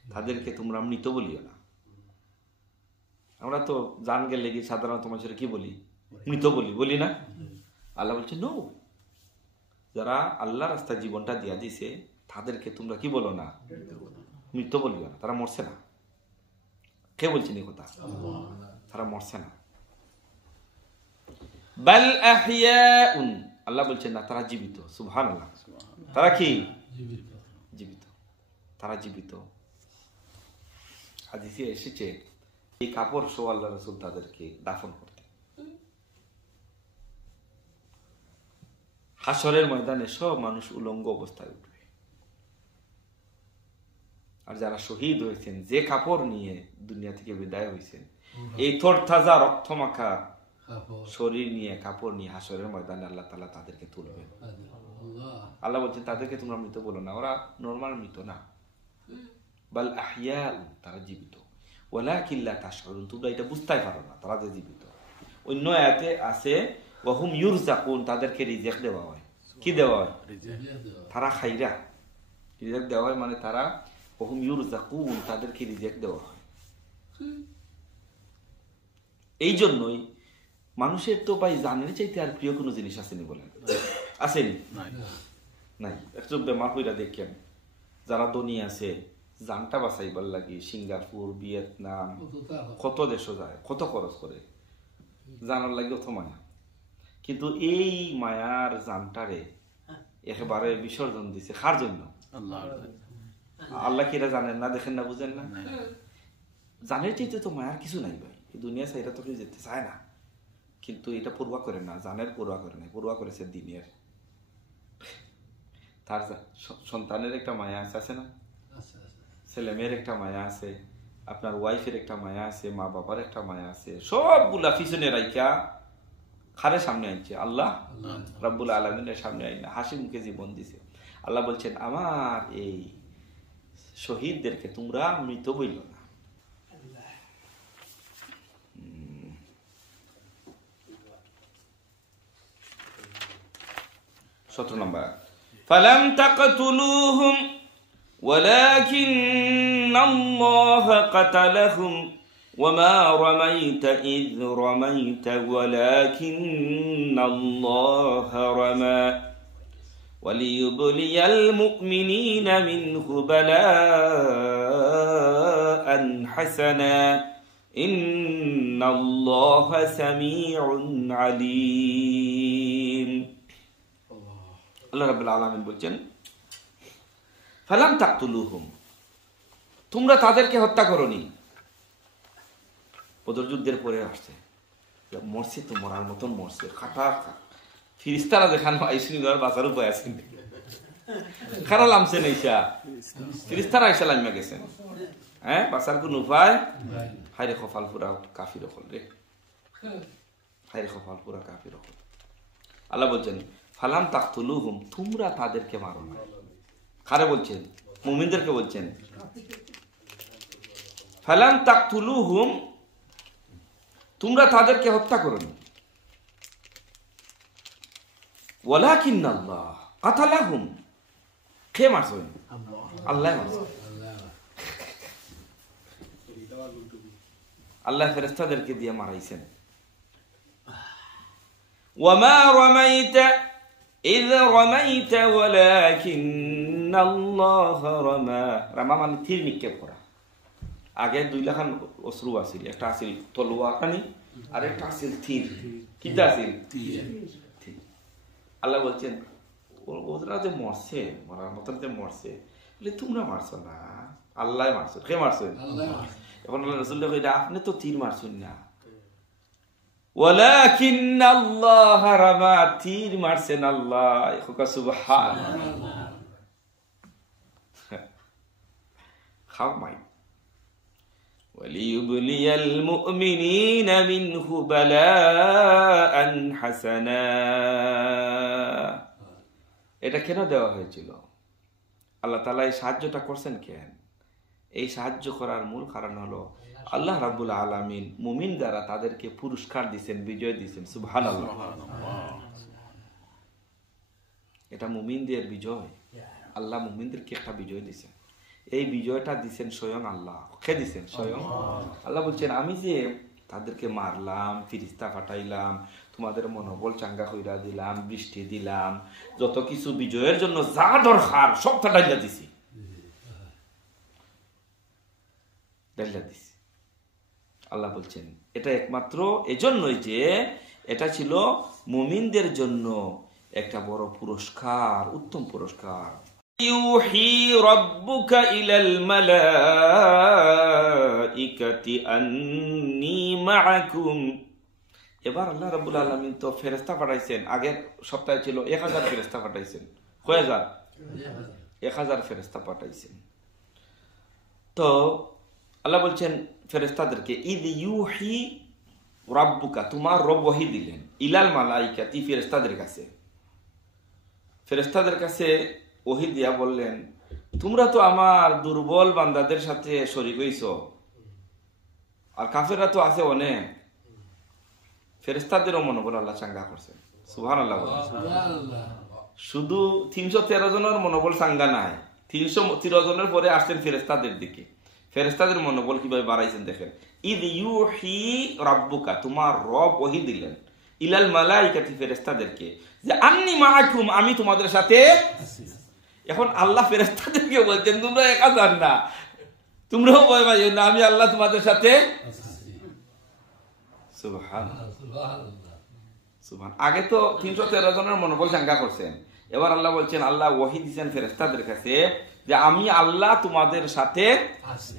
তাদেরকে তোমরা মৃত বলিও না। আমরা তো জান গেলে কি সাধারণত মানুষের কি বলি? মৃত বলি, বলি না? আল্লাহ বলছে নো, যারা আল্লাহ রাস্তায় জীবনটা দিয়া দিছে তাদেরকে তোমরা কি বলো না? মৃত বলিও না, তারা মরছে না। কে বলছেন এই কথা? তারা মরছে না। বাল আহইয়াউন, আল্লাহ বলছেন না, তারা জীবিত। সুবহানাল্লাহ। তারা কি? জীবিত। তারা জীবিত। হাদিসে এসেছে এই কাপড় সহ আল্লাহ রাসূল তাদেরকে দাফন করতেন। হাসরের ময়দানে সব মানুষ উলঙ্গ অবস্থায় উঠবে, আর যারা শহীদ হয়েছেন যে কাপড় নিয়ে দুনিয়া থেকে বিদায় হয়েছেন, এই তরতাজা রক্তমাখা শরীর নিয়ে, কাপড় নিয়ে হাসরের ময়দানে আল্লাহ তাআলা তাদেরকে তুলবেন। আল্লাহ বলছেন তাদেরকে তোমরা মৃত বলো না, ওরা নরমাল মৃত না। বাল আহইয়াউন, তারা জীবিত। ওয়ালাকিন লা তাশউরুন, তোমরা এটা বুঝতেই পারো না তারা যে জীবিত। অন্য আয়াতে আছে ওয়াহুম ইউরজাকুন, তাদেরকে রিজিক দেওয়া হয়। কি দেওয়া হয়? তারা খাইরা, রিজিক দেওয়া হয় মানে তারা ওয়াহুম ইউরজাকুন, তাদেরকে রিজিক দেওয়া হয়। এই জন্যই মানুষের তো ভাই জানের চাইতে আর প্রিয় কোনো জিনিস আসেনি, বলেন আসেনি? নাই। একটু বেমার হইরা দেখেন, যারা ধনী আছে জানটা বাঁচাইবার লাগি সিঙ্গাপুর, ভিয়েতনাম, কত দেশও যায়, কত খরচ করে জানার লাগে, অত মায়া। কিন্তু এই মায়ার জানটারে একেবারে বিসর্জন দিছে কার জন্য? আল্লাহ কি এরা জানেন না, দেখেন না, বুঝেন না? জানের চাইতে তো মায়ার কিছু নাই ভাই, এই দুনিয়া চাইরা তো কেউ যেতে চায় না, কিন্তু এটা পূর্বা করে না, জানের পূর্বা করে না, পূর্বা করেছে দিনের। তার সন্তানের একটা মায়া আছে না, ছেলে মেয়ের একটা মায়া আছে, আপনার ওয়াইফের একটা মায়া আছে, মা বাবার একটা মায়া আছে, সবগুলা পিছনে রাইখা খারে সামনে আনছে আল্লাহ রাব্বুল আলামিনের সামনে আইনা হাসি মুখে জীবন দিছে। আল্লাহ বলছেন আমার এই শহীদদেরকে তোমরা মৃত বইল না। 17 নম্বর, ফালাম তাকতুলুহুম ওয়ালাকিন্নাল্লাহ কাতালাহুম ওয়ামা রামাইতা ইয রামাইতা ওয়ালাকিন্নাল্লাহ রামা ওয়ালিয়ুবলিয়াল মুমিনিনা মিনহু বালাআন হাসানা ইন্নাল্লাহা সামিউন আলীম। আল্লাহ রাব্বুল আলামিন বলছেন ফালাম তাকতুলুহুম, তোমরা তাদেরকে হত্যা করনি। বদর যুদ্ধের পরে আসছে, মরছে তো মরার মতন মরছে, খাটা ফিরিস্তারা দেখানো আইসিনি আর বাঁচার উপায় আছে খারা লামছে নাইসা, ফিরিস্তারা আইসা লাইমা গেছেন, হ্যাঁ বাঁচার কোন উপায়? হাইরে কপাল পুরা কাফির হল রে, হাইরে কপাল পুরা কাফির হল। আল্লাহ বলছেন ফালাম তাকতুলুহুম, তোমরা তাদেরকে মারো না। কারে বলছেন? মুমিনদেরকে বলছেন। ফালাম তাকতুলুহুম, তোমরা তাদেরকে হত্যা করোনি। ওয়ালাকিন্নাল্লাহ কাতালাহুম, কে মারছেন? আল্লাহ মারছেন। আল্লাহ ফেরেশতাদেরকে দিয়ে মারাইছেন। ওয়ামা রামাইতা ইয রামাইতা ওয়ালাকিন্নাল্লাহ রামা। রামা মানে তীর নিক্ষেপ করা। আগে 2 লাখান অস্ত্র আছিল, একটা আছিল তলোয়ার কানি আর একটা আছিল তীর। কিটা আছিল? তীর। আল্লাহ বলছেন ওরা যে মরছে, মরার মতন যে মরছে, বলে তোমরা মারছো না, আল্লাহ মারছো। কে মারছেন? এখন আল্লাহ রাসূল কইরা আপনি তো তীর মারছেন না, ওয়ালাকিন্নাল্লাহ রামা, তীর মারছেন আল্লাহ। সুবহানাল্লাহ। খাও মাই ওয়ালিয়ুবলিয়াল মুমিনিনা মিনহু বালাআন হাসানা। এটা কেন দেওয়া হয়েছিল? আল্লাহ তাআলা এই সাহায্যটা করছেন কেন? এই সাহায্য করার মূল কারণ হলো আল্লাহ রাব্বুল আলামিন মুমিন দ্বারা তাদেরকে পুরস্কার দিয়েছেন, বিজয় দিয়েছেন। সুবহানাল্লাহ। এটা মুমিনদের বিজয়। আল্লাহ মুমিনদেরকে একটা বিজয় দিয়েছেন। এই বিজয়টা দিয়েছেন স্বয়ং আল্লাহ। কে দিয়েছেন? স্বয়ং আল্লাহ। বলছেন আমি যে তাদেরকে মারলাম, ফিরিস্তা পাঠাইলাম, তোমাদের মনোবল চাঙ্গা কইরা দিলাম, বৃষ্টি দিলাম, যত কিছু বিজয়ের জন্য যা দরকার সবটা ডাইলা দিছি, ডাইলা দিছি। আল্লাহ বলছেন এটা একমাত্র এজন্যই যে এটা ছিল মুমিনদের জন্য একটা বড় পুরস্কার, উত্তম পুরস্কার। ইউহি রাব্বুকা ইলাল মালাইকাতি আন্নী মাআকুম। এবার আল্লাহ রাব্বুল আলামিন তো ফেরেশতা পাঠাইছেন। আগের সপ্তাহে ছিল 1000 ফেরেশতা পাঠাইছেন। কয় হাজার? 1000 ফেরেশতা পাঠাইছেন। তো আল্লাহ বলছেন ফেরেশতাদেরকে ইদ ইউহি রাব্বুকা, তোমার রব ওহী দিলেন, ইলাল মালাইকাতি, ফেরেশতাদের কাছে। ফেরেশতাদের কাছে ওহী দিয়া বললেন তোমরা তো আমার দুর্বল বান্দাদের সাথে শরীক হইছো, আর কাফেররা তো আছে অনেক। ফেরেশতাদেরও মনোবল আল্লাহ চাঙ্গা করছেন। সুবহানাল্লাহ। শুধু 313 জনের মনোবল চাঙ্গা নাই, 313 জনের পরে আসছেন ফেরেশতাদের দিকে। ফেরেশতাদের মনোবল কিভাবে বাড়াইছেন দেখেন। ইদ ইউহি রাব্বুকা, তোমার রব ওহী দিলেন, ইলাল মালাইকাতি, ফেরেশতাদেরকে, যে আন্নী মাআকুম, আমি তোমাদের সাথে। এখন আল্লাহ ফেরেশতাদেরকে বলছেন তোমরা 1000 না, তোমরাও ভয় পাইও না, আমি আল্লাহ তোমাদের সাথে। সুবহান। আগে তো 313 জনের মনোবল চাঙ্গা করছেন, এবার আল্লাহ বলছেন, আল্লাহ ওহী দিয়েছেন ফেরেশতাদের কাছে যে আমি আল্লাহ তোমাদের সাথে আছি।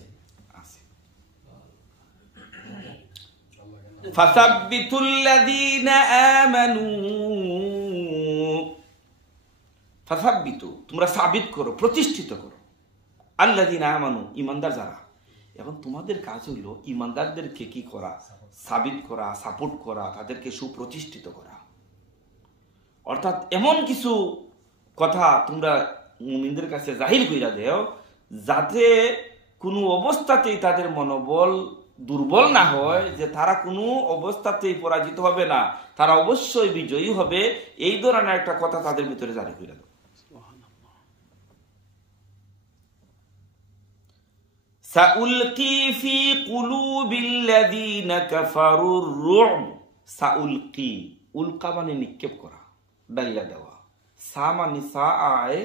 ফাসাব্বিতুল্লাযীনা আমানু, ফাসাব্বিতু তোমরা সাবিত করো, প্রতিষ্ঠিত করো, আল্লাযীনা আমানু ঈমানদার যারা। এখন তোমাদের কাজ হইল ঈমানদারদেরকে কি করা? সাবিত করা, সাপোর্ট করা, তাদেরকে সুপ্রতিষ্ঠিত করা। অর্থাৎ এমন কিছু কথা তোমরা মুমিনদের কাছে জাহির কইরা দেও যাতে কোনো অবস্থাতেই তাদের মনোবল দুর্বল না হয়, যে তারা কোনো অবস্থাতেই পরাজিত হবে না, তারা অবশ্যই বিজয়ী হবে। এই ধরনের একটা কথা তাদের ভিতরে জারি কইরা দেও। সাউলকি ফি কুলুবিল্লাযীনা কাফারুর রু'ব। সাউলকি, উলকা মানে নিক্ষেপ করা, ডাইলা দেওয়া। সা মানে সাআয়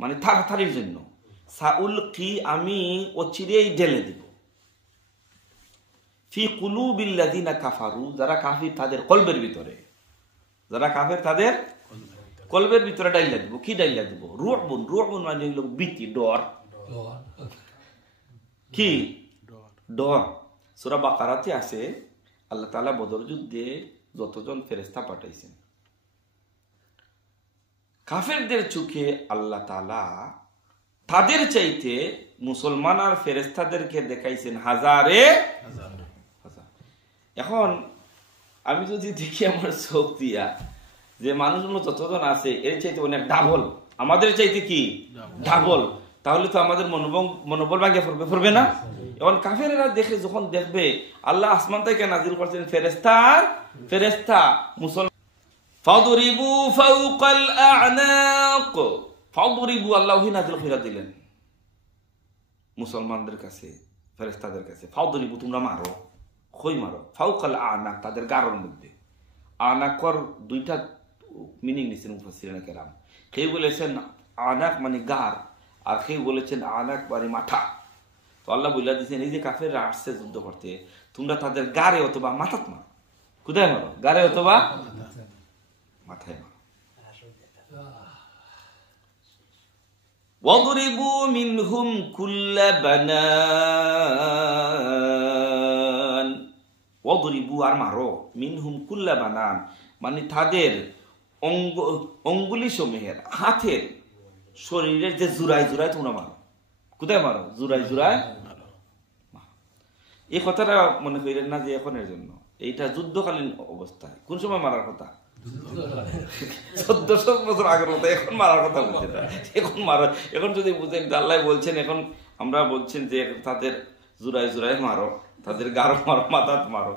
মানে তাড়াতাড়ির জন্য। সাউলকি আমি অচিরেই ঢেলে দেব। ফি কুলুবিল্লাযীনা কাফারু, যারা কাফির তাদের কলবের ভিতরে, যারা কাফের তাদের কলবের ভিতরে ডাইলা দেব। কি ডাইলা দেব? রু'বুন, রু'বুন মানে হলো ভীতি, ডর। কি ডর? সূরা বাকারাতে আছে আল্লাহ তাআলা বদর যুদ্ধে যতজন ফেরেশতা পাঠাইছেন, কাফেরদের চোখে আল্লাহ তাআলা তাদের চাইতে মুসলমান আর ফেরেশতাদেরকে দেখাইছেন হাজারে হাজার। এখন আমি যদি দেখি আমার চোখ দিয়া যে মানুষগুলো যতজন আছে এর চাইতে অনেক ডাবল, আমাদের চাইতে কি ডাবল, তাহলে তো আমাদের মনোবল ভাঙিয়ে পড়বে না? এখন কাফেরেরা দেখে, যখন দেখবে আল্লাহ আসমান থেকে নাজিল করছেন ফেরেশতা মুসলমান, ফাদরিবু ফাওকাল আ'নাক, ফাদরিবু আল্লাহ নাজিল কইরা দিলেন মুসলমানদের কাছে, ফেরেশতাদের কাছে, ফাদরিবু তোমরা মারো, কই মারো? ফাওকাল আ'নাক তাদের গাড়ের মধ্যে। আ'নাকর দুইটা মিনিং নিছেন মুফাসসিরিনে কেরাম। কেউ বলেছেন আ'নাক মানে গাড়, আর কেউ বলেছেন আ'নাক মানে মাথা। তো আল্লাহ বইলা দিয়েছেন এই যে কাফেররা আসছে যুদ্ধ করতে, তোমরা তাদের গাড়ে অথবা মাথাত মারো। কোথায় মারো? গাড়ে অথবা মাথায় মারো। ওয়াদরিবু মিনহুম কুল্লা বানান, ওয়াদরিবু আর মারো, মিনহুম কুল্লা বানান মানে তাদের অঙ্গুলি সমূহের, হাতের, শরীরের যে জুরাই জুরাই তোমরা মারো। কোথায় মারো? জুরাই জুরাই মারো। এই কথাটা মনে করেন না যে এখনের জন্য, এইটা যুদ্ধকালীন অবস্থায়। কোন সময় মারার কথা? 1400 বছর আগের কথা। এখন মারার কথা বলছে না, এখন মারো। এখন যদি বুঝেন আল্লাহ বলছেন, এখন আমরা বলছেন যে তাদের জুরাই জুরাই মারো, তাদের গাঢ় মারো, মাথাত মারো।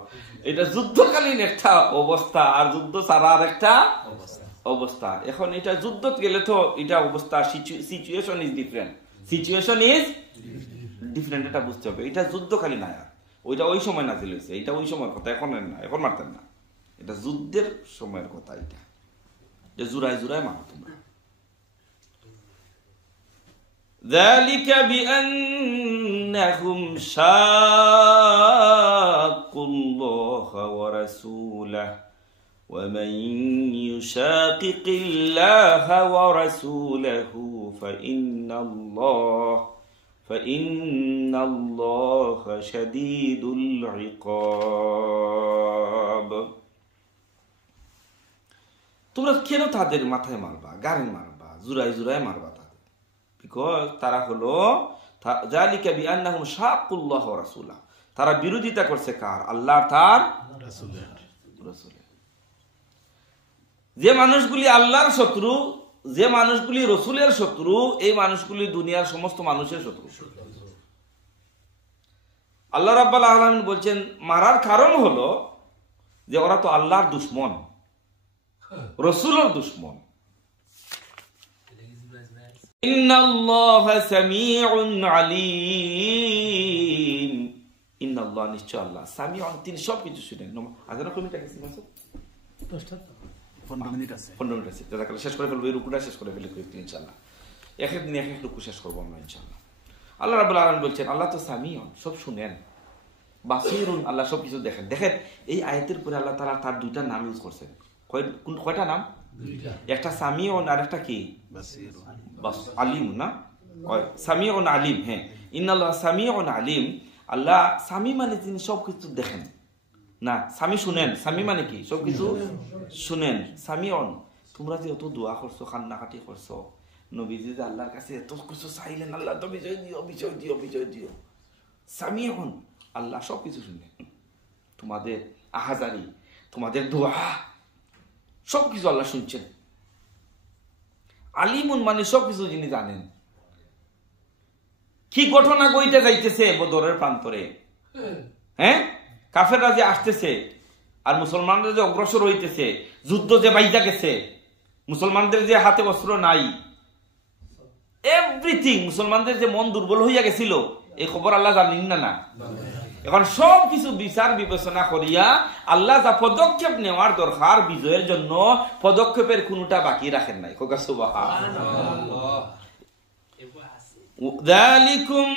এটা যুদ্ধকালীন একটা অবস্থা, আর যুদ্ধ ছাড়া আর একটা অবস্থা। এখন এটা যুদ্ধ গেলে তো এটা অবস্থা, situation is different, situation is different, এটা বুঝতে হবে। এটা যুদ্ধকালীন আয়াত, ওইটা ওই সময় নাজিল হয়েছে, এটা ওই সময়ের কথা, এখন না, এখন মারতেন না, এটা যুদ্ধের সময়ের কথা। এটা যে জুরাই জুরাই মারো তোমরা। ذلك بأنهم شاقوا الله ورسوله ومن يشاقق الله ورسوله فإن الله شديد العقاب। তোমরা কেন তাদের মাথায় মারবা, গাড়ে মারবা, জুরাই জুরাই মারবা তাদের? বিকজ তারা হলো যালিকা বিআন্নাহুম শাক্কুল্লাহ ওয়া রাসূলা, তারা বিরোধিতা করছে কার? আল্লাহ তার রাসূলের। যে মানুষগুলি আল্লাহর শত্রু, যে মানুষগুলি রসুলের শত্রু, এই মানুষগুলি দুনিয়ার সমস্ত মানুষের শত্রু। আল্লাহ রাব্বুল আলামিন বলছেন মারার কারণ হলো যে ওরা তো আল্লাহর দুশমন, রসুলের দুশমন। ইন্নাল্লাহা সামিউন আলীম, ইন্নাল্লাহ নিশ্চয় আল্লাহ, সামিউন তিনি সবকিছু শুনেন। আজান কমিটা গেছে মাসে 15 মিনিট আছে, 15 মিনিট আছে। জাযাকাল্লাহ, শেষ করে ফেলবো, এই রুকুটা শেষ করে ফেলে ইনশাআল্লাহ। এক এক দিন এক এক রুকু শেষ করবো আমরা ইনশাআল্লাহ। আল্লাহ রাব্বুল আলামিন বলছেন আল্লাহ তো সামিউন, সব শুনেন, বাসিরুন আল্লাহ সব কিছু দেখেন। দেখেন এই আয়াতের পরে আল্লাহ তাআলা তার দুইটা নাম ইউজ করছেন। কয়টা নাম? দুইটা, একটা সামিউন আর একটা কি বাসিরুন, বাস আলিম না। সামিউন আলিম। হ্যাঁ, ইন্নাল্লাহ সামিউন আলিম। আল্লাহ সামি মানে তিনি সবকিছু দেখেন না, সামি শুনেন। সামি মানে কি? সবকিছু শুনেন। সামিউন। তোমরা যে এত দোয়া করছো, কান্নাকাটি করছো, নবীজি যে আল্লাহর কাছে এত কিছু চাইলেন, আল্লাহ তো বিজয় দিও, বিজয় দিও, বিজয় দিও। সামিউন, আল্লাহ সবকিছু শুনেন। তোমাদের আহাজারি, তোমাদের দোয়া, সবকিছু আল্লাহ শুনছেন। আলিমুন মানে সবকিছু যিনি জানেন। কি ঘটনা গইতে যাইতেছে বদরের প্রান্তরে, হ্যাঁ, কাফেররা যে আসতেছে আর মুসলমানরা যে অগ্রসর হইতেছে, যুদ্ধ যে বাইজা গেছে, মুসলমানদের যে হাতে অস্ত্র নাই, এভরিথিং, মুসলমানদের যে মন দুর্বল হইয়া গেছিল, এই খবর আল্লাহ জানেন না? না। এখন সব কিছু বিচার বিবেচনা করিয়া আল্লাহ যা পদক্ষেপ নেওয়ার দরকার বিজয়ের জন্য, পদক্ষেপের কোনটা বাকি রাখেন নাই। সুবহানাল্লাহ। যালিকুম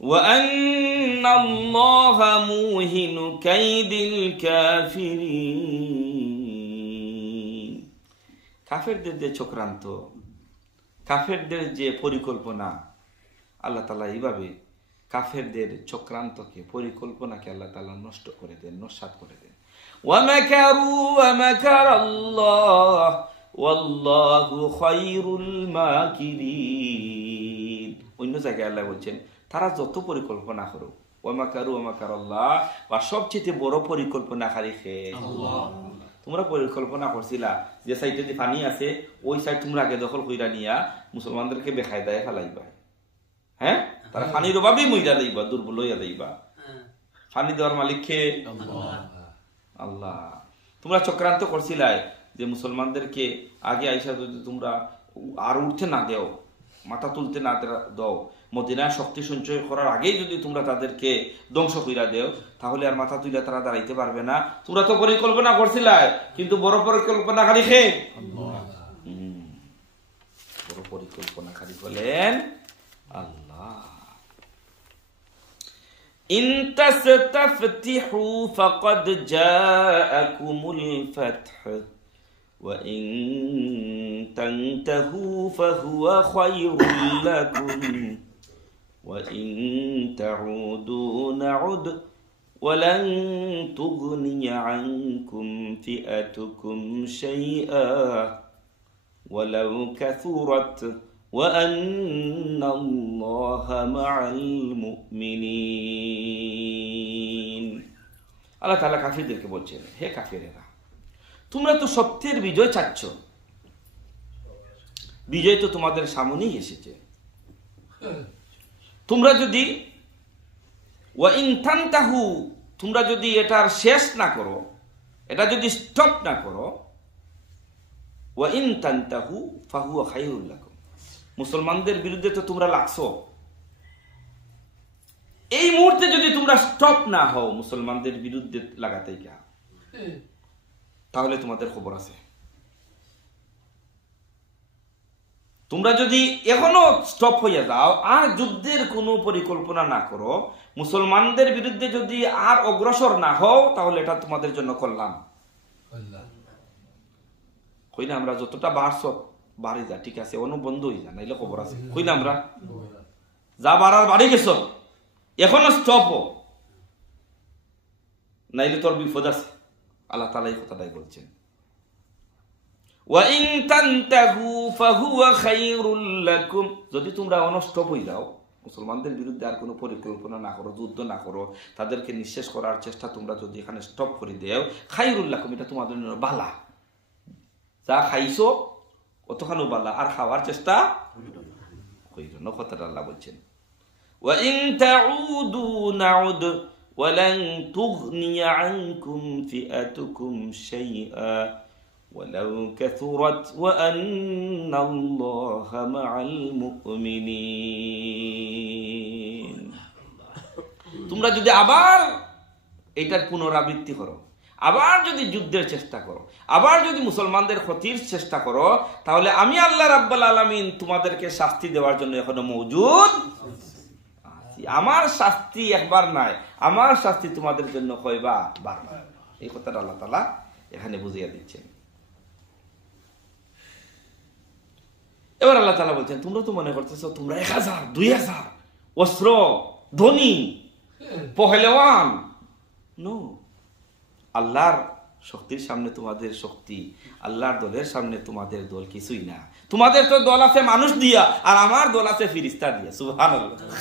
ওয়া আন্নাল্লাহা মুহিনু কাইদিল কাফিরিন। কাফেরদের যে চক্রান্ত, কাফেরদের যে পরিকল্পনা, আল্লাহ তাআলা এইভাবে কাফেরদের চক্রান্তকে, পরিকল্পনাকে আল্লাহ তাআলা নষ্ট করে দেন, নস্যাৎ করে দেন। ওয়া মাকারু ওয়া মাকারাল্লাহ ওয়াল্লাহু খায়রুল মাকিরিন। অন্য জায়গায় আল্লাহ বলছেন, তারা যত পরিকল্পনা করুক, ওয়া মাকারু ওয়া মাকারাল্লাহ, বা সবচেয়ে বড় পরিকল্পনাকারী কে? আল্লাহ। তোমরা পরিকল্পনা করছিলা যে সাইডে যে পানি আছে, ওই সাইড তোমরা আগে দখল কইরা নিয়া মুসলমানদেরকে বেকায়দায় ফেলাইবা। হ্যাঁ, তারা পানির অভাবেই মইরা যাইবা, দুর্বল হইয়া যাইবা। পানি দেওয়ার মালিক কে? আল্লাহ। তোমরা চক্রান্ত করছিলাই যে মুসলমানদেরকে আগে আইসা যদি তোমরা আর উঠতে না দেও, মাথা তুলতে না দাও, মদিনায় শক্তি সঞ্চয় করার আগেই যদি তোমরা তাদেরকে ধ্বংস কইরা দেও, তাহলে আর মাথা তুলে তারা দাঁড়াইতে পারবে না। তোমরা তো পরিকল্পনা করছিলাই, কিন্তু বড় পরিকল্পনাকারী কে? বড় পরিকল্পনাকারী হলেন আল্লাহ। ইন তাস্তাফতিহু ফাকাদ জাআকুমুল ফাতহ ওয়া ইন তানতাহু ফাহুয়া খায়রুল লাকুম ওয়া ইন তাউদু নাউদ ওয়ালান তুগনিয়া আনকুম ফিআতুকুম শাইআ ওয়ালাউ কাসুরাত وأن الله مع المؤمنين। আল্লাহ তাআলা কাফিরদেরকে বলছেন, হে কাফিরেরা, তোমরা তো সত্যের বিজয় চাচ্ছ, বিজয় তো তোমাদের সামনেই এসেছে। তোমরা যদি ওয়া ইন তানতাহু, তোমরা যদি এটার শেষ না করো, এটা যদি স্টপ না করো, ওয়া ইন তানতাহু ফাহুয়া খায়রুল লাকুম, মুসলমানদের বিরুদ্ধে তো তোমরা লাগছো, এই মুহূর্তে যদি তোমরা স্টপ না হও মুসলমানদের বিরুদ্ধে লাগাতে গিয়া, তাহলে তোমাদের খবর আছে। তোমরা যদি এখনো স্টপ হইয়া যাও আর যুদ্ধের কোনো পরিকল্পনা না করো, মুসলমানদের বিরুদ্ধে যদি আর অগ্রসর না হও, তাহলে এটা তোমাদের জন্য কল্যাণ। কই না আমরা যতটা বাড়ছ বাড়ি যা, ঠিক আছে, অন্য বন্ধ হয়ে যা, নাইলে খবর আছে। কই না আমরা যা বাড়ার বাড়ি গেছ, এখনো স্টপ হো, নাইলে তোর বিপদ আছে। আল্লাহ তাআলা এই কথাটাই বলছেন, ওয়া ইন তানতাহু ফাহুয়া খায়রুল লাকুম, যদি তোমরা অনস্টপ হয়ে যাও, মুসলমানদের বিরুদ্ধে আর কোনো পরিকল্পনা না করো, যুদ্ধ না করো, তাদেরকে নিঃশেষ করার চেষ্টা তোমরা যদি এখানে স্টপ করে দেও, খায়রুল লাকুম, এটা তোমাদের জন্য বালা। যা খাইছো অতখানো বালা, আর খাওয়ার চেষ্টা কইরো না, কথাটা আল্লাহ বলছেন। ওয়া ইন তাউদু নাউদ ওয়ালান তুগনিয়া আনকুম ফিআতুকুম শাইআ ওয়ালাউ কাসুরাত ওয়া আন্নাল্লাহা মাআল মুমিনিন। তোমরা যদি আবার এটার পুনরাবৃত্তি করো, আবার যদি যুদ্ধের চেষ্টা করো, আবার যদি মুসলমানদের ক্ষতির চেষ্টা করো, তাহলে আমি আল্লাহ রাব্বুল আলামিন তোমাদেরকে শাস্তি দেওয়ার জন্য এখনো মওজুদ আছি। আমার শাস্তি একবার নাই, আমার শাস্তি তোমাদের জন্য কয়বার? বারবার। এই কথাটা আল্লাহ তাআলা এখানে বুঝিয়ে দিচ্ছেন। এবার আল্লাহ তাআলা বলছেন, তোমরা তো মনে করতেছো তোমরা 1000 2000 অস্ত্র, ধনী, পহলেওয়ান। নো, আল্লাহর শক্তির সামনে তোমাদের শক্তি, আল্লাহর দলের সামনে তোমাদের দল কিছুই না। তোমাদের তো দল আছে মানুষ দিয়া, আর আমার দল আছে ফিরিস্তা দিয়া। সুবহানাল্লাহ।